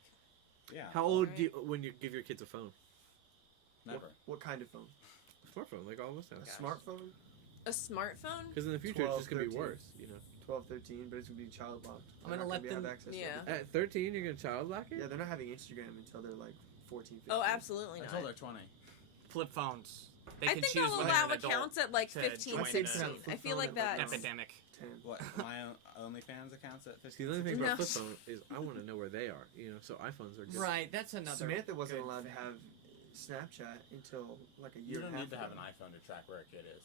Yeah. How old Alright. do you, when you give your kids a phone? Never. What kind of phone? Smartphone, like all of us now. A Gosh. smartphone? A smartphone? Because in the future, 12, it's just gonna be 13. worse. You know. 12, 13, but it's gonna be child locked. I'm They're gonna not let be them- have access to Yeah. it. At 13, you're gonna child lock it? Yeah, they're not having Instagram until they're like 14, 15. Oh, absolutely Until not. they're 20. Flip phones. They I can think choose they'll when allow they're an adult. accounts at like to 15, join 16. the I feel like flip phone that's... Epidemic. 10. What? My OnlyFans accounts at 15. See, the only thing about No. flip phone is I want to know where they are. You know, so iPhones are good. Right, that's another. Samantha wasn't good allowed thing. to have Snapchat until like a year You don't and a half need to have an ago. iPhone to track where a kid is.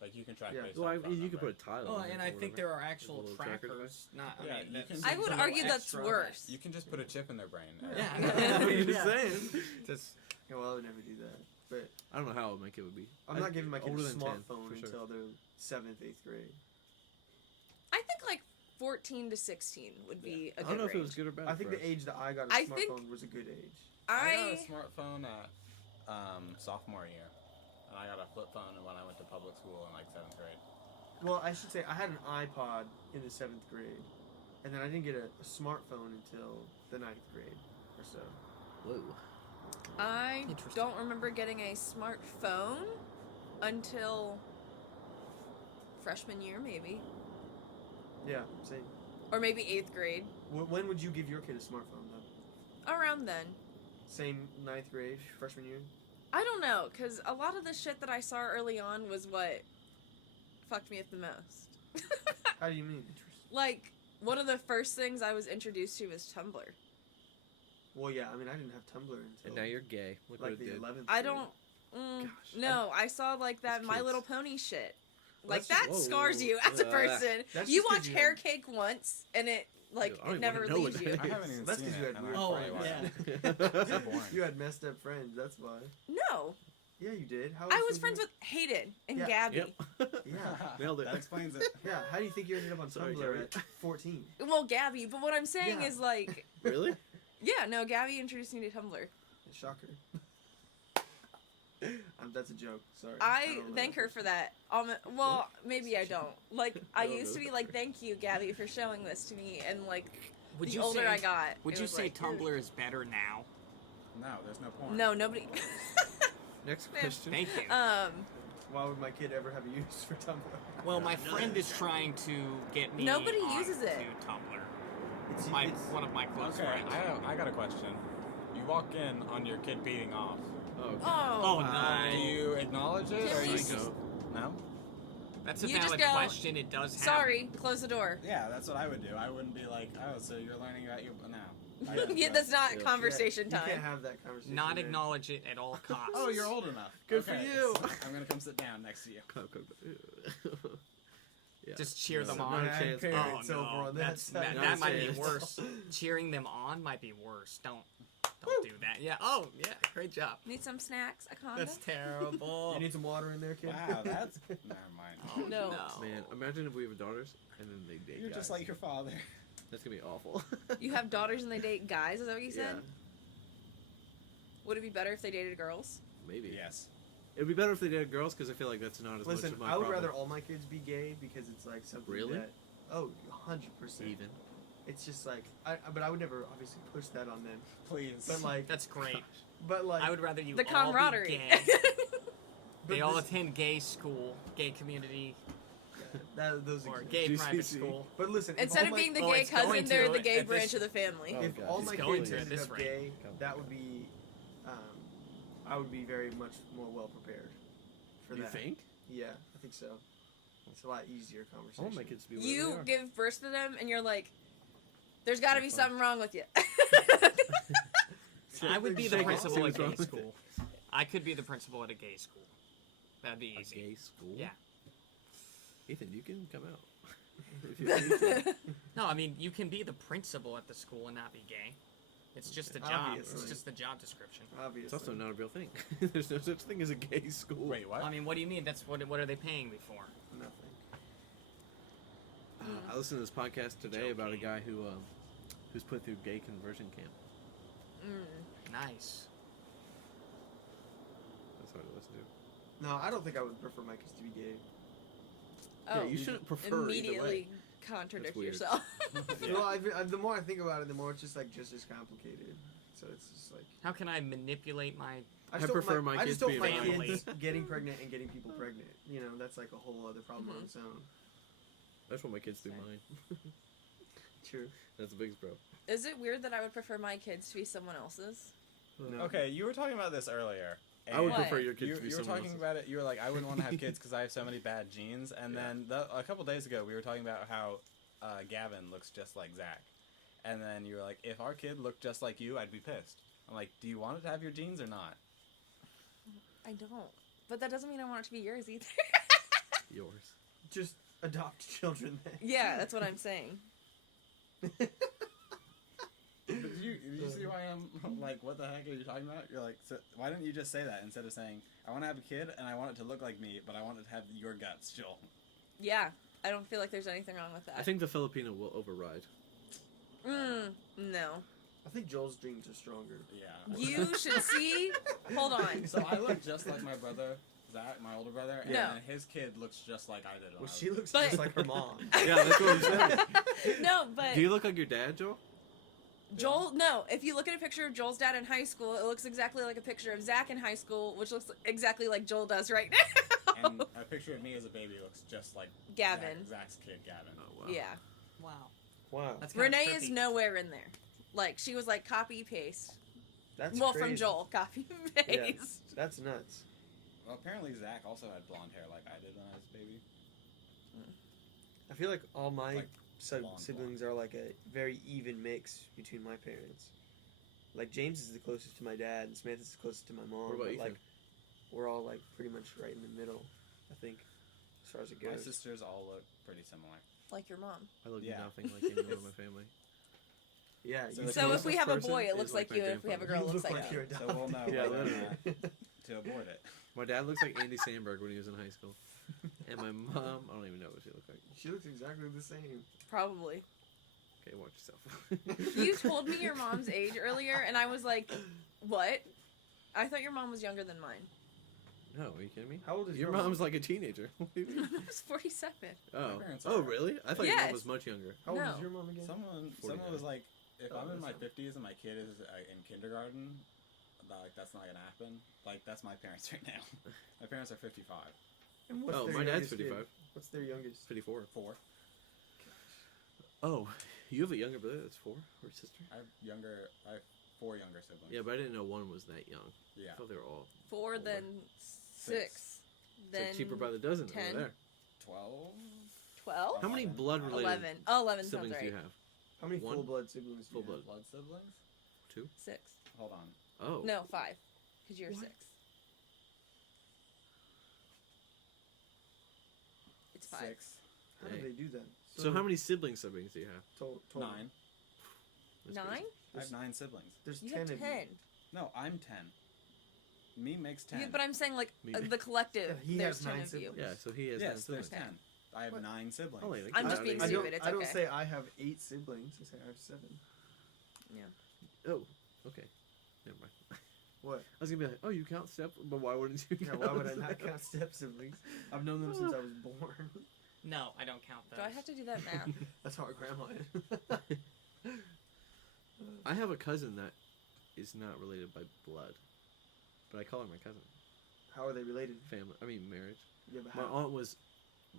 Like you can track Yeah. based Well, on I phone mean, you could number. put a tile. Well, on it and or I think whatever. there are actual little tracker trackers. Not. Yeah, I mean, you that's, can- I would some argue that's extra, worse. You can just put a chip in their brain. Yeah. What are you Yeah. saying? Just Yeah, well, I would never do that. But I don't know how old my kid would be. I'm not giving my kid a older than 10, smartphone for sure. until they're 7th, 8th grade. I think like 14 to 16 would be a I good don't know if it was range. good or bad. I think for the us. age that I got a I smartphone think- was a good age. I got I a smartphone at sophomore year, and I got a flip phone when I went to public school in like 7th grade. Well, I should say I had an iPod in the 7th grade, and then I didn't get a smartphone until the 9th grade or so. Whoa. I Interesting. don't remember getting a smartphone until freshman year, maybe, Yeah, same. or maybe 8th grade. When would you give your kid a smartphone though? Around then. Same 9th grade, freshman year? I don't know, because a lot of the shit that I saw early on was what fucked me up the most. How do you mean? Like, one of the first things I was introduced to was Tumblr. Well, yeah, I mean, I didn't have Tumblr until And now you're gay. Look like what the it did. 11th. I grade. don't. Gosh. No, I saw like that These My kids. Little Pony shit. Well, Like that's that just- scars whoa. you as a person. That's You just 'cause watch you Hair had- Cake once, and it like I don't it never even wanna know leaves what you. that I haven't even That's seen 'cause it. you had and weird I Oh, probably watched yeah. it. So boring. You had messed up friends. That's why. No, Yeah, you did. How I else was would friends you- with Hayden and Yeah. Gabby. Yep. Yeah. Nailed it. That explains it. Yeah. How do you think you ended up on Sorry, Tumblr Gabby. at 14? Well, Gabby, but what I'm saying Yeah. is like, Really? yeah, no, Gabby introduced me to Tumblr. Shocker. That's a joke. Sorry. I don't know thank that her for that. Well, maybe I don't. Like, I I don't used to know. be like, "Thank you, Gabby, for showing this to me." And like, would the you older say? I got, Would it you was say like, Tumblr is better now? No, there's no point. No, nobody. Next Man. question. Thank you. Why would my kid ever have a use for Tumblr? Well, my friend is trying to get me. Nobody on uses it. To Tumblr. It's, One of my close Okay, friends. I got a question. You walk in on your kid beating off. Oh, okay. Oh, no. Do you acknowledge it? Can Or we you s- just, no? That's a You just valid go, question. It does happen. sorry, close the door. Yeah, that's what I would do. I wouldn't be like, oh, so you're learning about your now. Yeah, that's not Yeah. conversation You time. can't have that conversation. Not man. acknowledge it at all costs. Oh, you're old enough. Good for Okay, you. so I'm gonna come sit down next to you. Yeah. Just cheer them No, on. not a chance. Parents Oh over no, on that's side. that, Not a that might be chance. worse. Cheering them on might be worse. Don't do that. Yeah. Oh yeah. Great job. Need some snacks? A condom? That's terrible. You need some water in there, kid? Wow, that's never mind. Oh, No. Man, imagine if we have daughters and then they date You're guys. just like your father. That's gonna be awful. You have daughters and they date guys? Is that what you said? Yeah, Would it be better if they dated girls? maybe. Yes. It would be better if they dated girls because I feel like that's not as Listen, much of my I would problem. rather all my kids be gay because it's like something Really? that. Oh, 100%. Even. It's just like, but I would never obviously push that on them. Please. But like, That's great. but like, I would rather you The all camaraderie. be gay. They but all this- attend gay school, gay community, those or exist. gay GCC. private school. But listen, if Instead all of my- being the Oh, gay it's going cousin, to they're the gay at this- branch of the family. Oh, if God. all It's my going kids to at ended this up rate. gay, that would be, I would be very much more well prepared for You that. think? Yeah, I think so. It's a lot easier I conversation. want my kids to be where You they are. give birth to them, and you're like, "There's got to be That's fine. something wrong with you." I would be the Shake it, principal see at what's wrong gay with school. I could be the principal at a gay school. That'd be A easy. gay school? Yeah. Ethan, you can come out. If you need to. No, I mean you can be the principal at the school and not be gay. It's just a job. Obviously. It's just the job description. Obviously. It's also not a real thing. There's no such thing as a gay school. Wait, what? I mean, what do you mean? That's what are they paying me for? Nothing. I listened to this podcast today about a Joking. guy who's put through gay conversion camp. Nice. That's hard to listen to. No, I don't think I would prefer my kids to be gay. Oh, yeah, you shouldn't prefer immediately contradict That's weird. yourself. Yeah. Well, the more I think about it, the more it's just like just as complicated. So it's just like How can I manipulate my? I prefer my I kids just don't being my family. kids getting pregnant and getting people pregnant. You know, that's like a whole other problem on its own. That's what my kids do mine. True. That's the biggest bro. Is it weird that I would prefer my kids to be someone else's? No. Okay, you were talking about this earlier. I would What? prefer your kids You, to be you were someone talking else's. about it. You were like, I wouldn't want to have kids because I have so many bad genes. And then a couple days ago, we were talking about how Gavin looks just like Zach. And then you were like, if our kid looked just like you, I'd be pissed. I'm like, do you want it to have your genes or not? I don't. But that doesn't mean I want it to be yours either. yours. Just adopt children then. Yeah, that's what I'm saying. Did you see why I'm like, what the heck are you talking about? You're like, so why didn't you just say that instead of saying, I want to have a kid and I want it to look like me, but I want it to have your guts, Joel? Yeah, I don't feel like there's anything wrong with that. I think the Filipino will override. No. I think Joel's dreams are stronger. Yeah. You should see. Hold on. So I look just like my brother, Zach, my older brother, and No. his kid looks just like I did. When Well, I she was- looks But- just like her mom. Yeah, that's what he said. No, but Do you look like your dad, Joel? Joel. No, if you look at a picture of Joel's dad in high school, it looks exactly like a picture of Zach in high school, which looks exactly like Joel does right now. And a picture of me as a baby looks just like Gavin. Zach's kid, Gavin. Oh, wow. Yeah. Wow. Wow, That's kinda Renee is trippy. nowhere in there. Like, she was like copy paste. that's Well, crazy. from Joel, copy Yeah, paste. that's nuts. Well, apparently Zach also had blonde hair like I did when I was a baby. I feel like all my Like, blonde, siblings are like a very even mix between my parents. Like James is the closest to my dad, and Samantha's the closest to my mom. What about but Ethan? like, we're all like pretty much right in the middle. I think, as far as it My goes. sisters all look pretty similar. Like your mom. I look Yeah. nothing like anyone in my family. Yeah. So you the So can- if we closest have a person boy, it is looks like like my you. If we have a grandfather. girl, it You looks look like like you. you're So we'll know Yeah, whether or literally. not to abort it. My dad looks like Andy Samberg when he was in high school. And my mom, I don't even know what she looked like. She looks exactly the same. Probably. Okay, watch yourself. You told me your mom's age earlier, and I was like, what? I thought your mom was younger than mine. No, are you kidding me? How old is Your your mom's like a teenager. What do you mean? I was 47. Oh. parents Oh, are- really? I thought your mom Yes. was much younger. How old No. is your mom again? Someone 49. was like, if Oh, I'm in that's my not- 50s and my kid is in kindergarten, like that's not gonna happen. Like that's my parents right now. My parents are 55. And what's Oh, their my dad's youngest kid? 55. What's their youngest? 54. 4. Oh, you have a younger brother that's 4? Or sister? I have 4 younger siblings. Yeah, but I didn't know one was that young. Yeah. I thought they were all. 4, then 6. It's Then like cheaper by the dozen 10. over there. 12. 12? How many 11. blood related 11. Oh, 11 sounds siblings right. do you have? How many One? full blood siblings? do Full you have? blood. siblings? 2? 6. Hold on. Oh. No, 5. Because you're What? 6. It's 5. 6. How do Dang. they do that? So how many siblings do you have? Total. 9. That's 9? crazy. I have 9 siblings. There's You 10 have of 10. you. No, I'm 10. Me makes 10. Yeah, but I'm saying, like, Me- the collective, Yeah, he there's has 10 9 of you. siblings. Yeah, so he has 9 yes, there's siblings. 10. I have What? 9 siblings. Oh, wait, I'm just I being don't- stupid. It's I don't okay. say I have 8 siblings. I say I have 7. Oh, okay. Never mind. What? I was gonna be like, oh, you count step, but why wouldn't you? Yeah, count why would I not that? count step siblings? I've known them since I was born. No, I don't count those. Do I have to do that math? That's how our grandma is. I have a cousin that is not related by blood, but I call her my cousin. How are they related? Family. I mean, marriage. Yeah, but My how? aunt was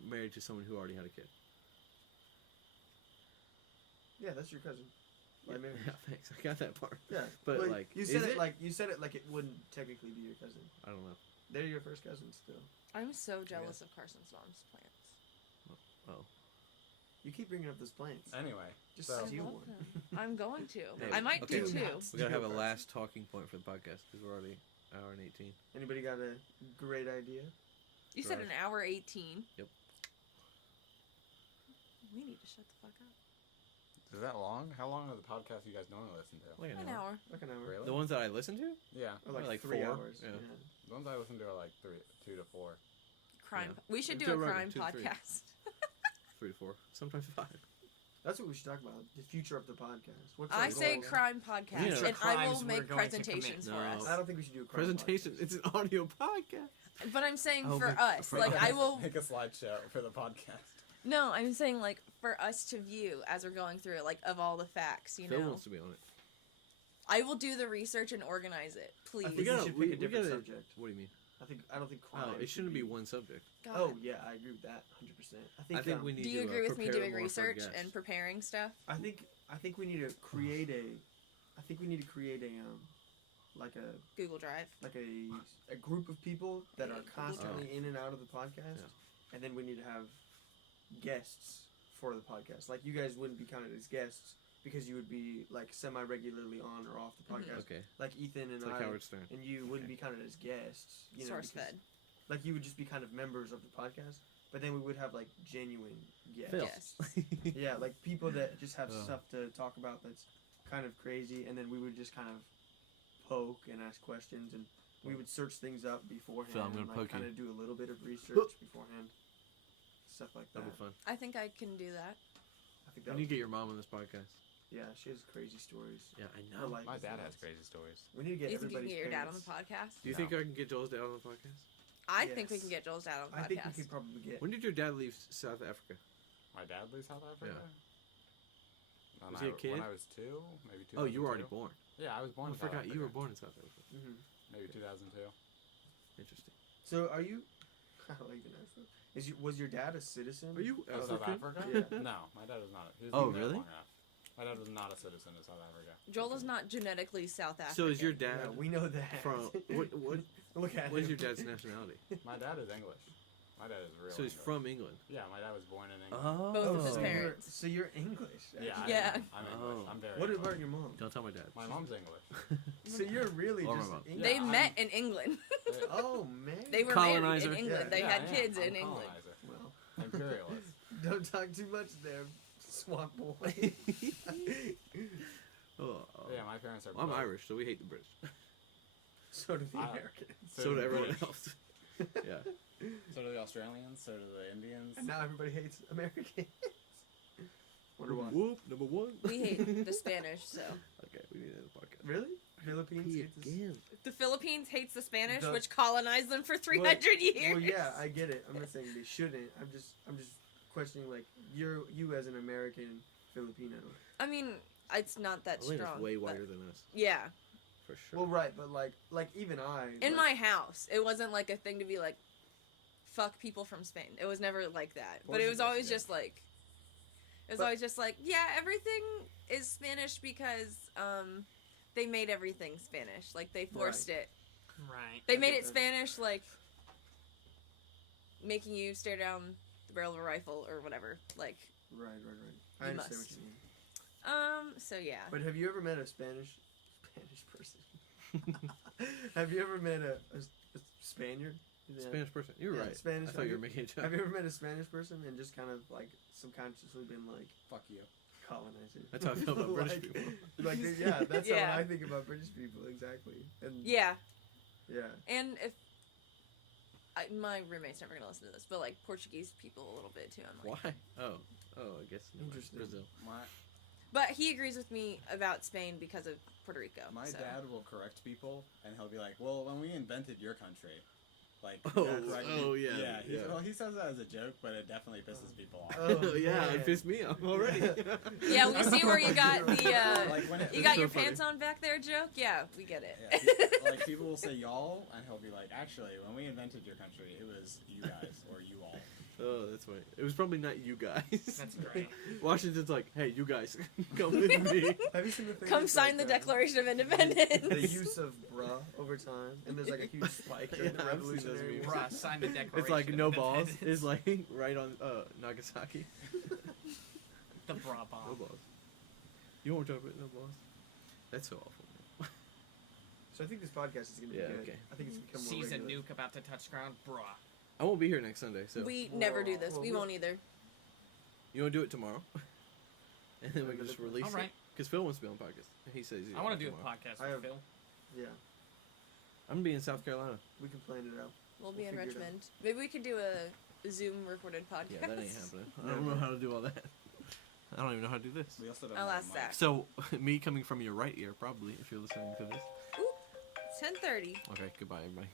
married to someone who already had a kid. Yeah, that's your cousin. By marriage. Yeah, thanks. I got that part. Yeah, But, well, like, you is said it it? like it wouldn't technically be your cousin. I don't know. They're your first cousin still. I'm so jealous of Carson's mom's plants. Oh, You keep bringing up those plants. Anyway, Just so steal love one. them. I'm going to. Hey, I might okay, do do two. not. we gotta have a Steal last talking point for the podcast because we're already hour and 18. Anybody got a great idea? You said Drive. an hour 18. Yep. We need to shut the fuck up. is that long? How long are the podcasts you guys normally listen to? Like An hour. Like an hour. Really? The ones that I listen to? Yeah. Or like, Like 3 4, hours. yeah. The ones I listen to are like 2 to 4. Crime. Yeah. We should do Joe a Rogan, crime 2 to 3. podcast. 3 to 4, sometimes 5. That's what we should talk about. The future of the podcast. What's I our say goal? crime podcast, Yeah. and I Crimes will we're make going to presentations commit. for No. us. I don't think we should do a crime Presentation. podcast. It's an audio podcast. But I'm saying Oh, for but- us, for like us. I will. Make a slideshow for the podcast. No, I'm saying like for us to view as we're going through it, like of all the facts, you Phil know. wants to be on it. I will do the research and organize it, please. I think we should pick a different gotta- subject. What do you mean? I don't think crime. Oh, it shouldn't should be one subject. God. Oh yeah, I agree with that 100%. I think we need Do you to agree with me prepare doing more for research guests. and preparing stuff? I think we need to create a. I think we need to create a like a Google Drive. like a group of people that are Google constantly in and out of the podcast, Yeah. and then we need to have guests for the podcast. Like you guys wouldn't be counted as guests because you would be like semi-regularly on or off the podcast. Okay. Like Ethan and It's like I, Howard Stern. and you wouldn't be counted as guests. You know, Source because, fed. Like you would just be kind of members of the podcast. but then we would have like genuine guests. Phil. Yes. Yeah, like people that just have Oh. stuff to talk about that's kind of crazy, and then we would just kind of poke and ask questions, and we would search things up beforehand. Phil, I'm gonna and, poke kind you. of do a little bit of research beforehand, stuff like that. That'll be fun. I think I can do that. I think We that need to would, get your mom on this podcast. yeah, she has crazy stories. Yeah, I Her know. life My is dad nuts. has crazy stories. We need to get You think you can everybody's get your dad on the parents. podcast? Do you think I can get Joel's dad on the podcast? I think we Yes. can get Joel's dad on the I think we podcast. could probably get. When did your dad leave South Africa? My dad leaves South Africa? When Was he a kid? When I was 2, maybe 2002. Oh, you were already born. Yeah, I was born I in South forgot you were Africa. born in South Africa. Mhm. Maybe 2002. Interesting. So are you? I don't even ask that. Was your dad a citizen? Are you Of South African? Africa? Yeah. No, my dad was not. He was Oh, there really? long enough. My dad was not a citizen of South Africa. Joel is not genetically South African. So is your dad Yeah, we know that. from what? Look at What is him. your dad's nationality? My dad is English. My dad is real So he's English. from England. Yeah, my dad was born in England. Oh. Both of his so parents. You're, so you're English. Yeah, actually. Yeah. I'm English. Oh. I'm very What English. about your mom? Don't tell my dad. My mom's English. So you're really Or my just mom. English. They Yeah, met in England. Oh man. They were Colonizer. married in England. Yeah. They Yeah, had I am. kids I'm in a England. colonizer. Well, Imperialist. don't talk too much there, swamp boy. Oh. Yeah, my parents are Well, I'm both- Irish, so we hate the British. So do the I- Americans. So do everyone British. else. Yeah. So do the Australians. So do the Indians. And now everybody hates Americans. Wonder why. Whoop, number one. We hate the Spanish, so. Okay, we need another podcast. Really? Philippines hate this? The Philippines hates the Spanish, The- which colonized them for 300 years. Well, yeah, I get it. I'm not saying they shouldn't. I'm just questioning like you as an American Filipino. I mean, it's not that Elena's strong. way but- whiter than us, Yeah. for sure. Well, right, but like even I. In like, my house, it wasn't like a thing to be like, fuck people from Spain. It was never like that. But it was Portugal's always good. just like, But- always just like, yeah, everything is Spanish because they made everything Spanish. Like they forced it. Right. They I made get it that. Spanish, like making you stare down the barrel of a rifle or whatever. Like, Right. I You understand must. what you mean. so yeah. But have you ever met a Spanish person? Have you ever met a Spaniard? Yeah. Spanish person. You're Yeah, right. Spanish. I thought you were making a joke. Have you ever met a Spanish person and just kind of like subconsciously been like Fuck you. colonizer? That's how I feel about British Like- people. Like yeah, that's Yeah. how I think about British people exactly. And Yeah. yeah. And if my roommate's never gonna listen to this, but like Portuguese people a little bit too. I'm like, Why? Oh, I guess never mind. Interesting. Brazil. but he agrees with me about Spain because of Puerto Rico. My so. dad will correct people, and he'll be like, "Well, when we invented your country, like, Oh, that's right." oh, yeah, yeah. Well, he says that as a joke, but it definitely pisses people off. Oh, yeah, man. it pissed me off already. Yeah, we see where you got the Like when it, you got so your funny. pants on back there joke. Yeah, we get it. yeah, like people will say y'all, and he'll be like, "Actually, when we invented your country, it was you guys or you all." Oh, that's funny. It was probably not you guys. That's great. Washington's like, hey, you guys, come with me. Have you seen the thing? Come that's sign the like, Declaration of the Independence. use of bruh over time, and there's like a huge spike Yeah, in the I've seen those Revolutionary memes. War. Bruh, sign the declaration. It's like of no balls. Independence. It's like right on Nagasaki. the bra No bomb. balls. You won't jump it, no balls. That's so awful. Man. So I think this podcast is gonna be Yeah, good. okay. I think it's gonna become more Sees a regular. nuke about to touch ground. Bruh. I won't be here next Sunday, so We never do this. Well, We we- won't either. you want to do it tomorrow, and then we can just release All right. it. Because Phil wants to be on the podcast. And he says he's I want on to do a tomorrow. podcast I with have- Phil. Yeah, I'm gonna be in South Carolina. we can plan it out. We'll be We'll in figure it out. Richmond. Maybe we could do a Zoom recorded podcast. Yeah, that ain't happening. I don't know how to do all that. I don't even know how to do this. We also don't I'll know ask Mike. Zach. So, me coming from your right ear, probably, if you're listening to this. 10:30. Okay, goodbye, everybody.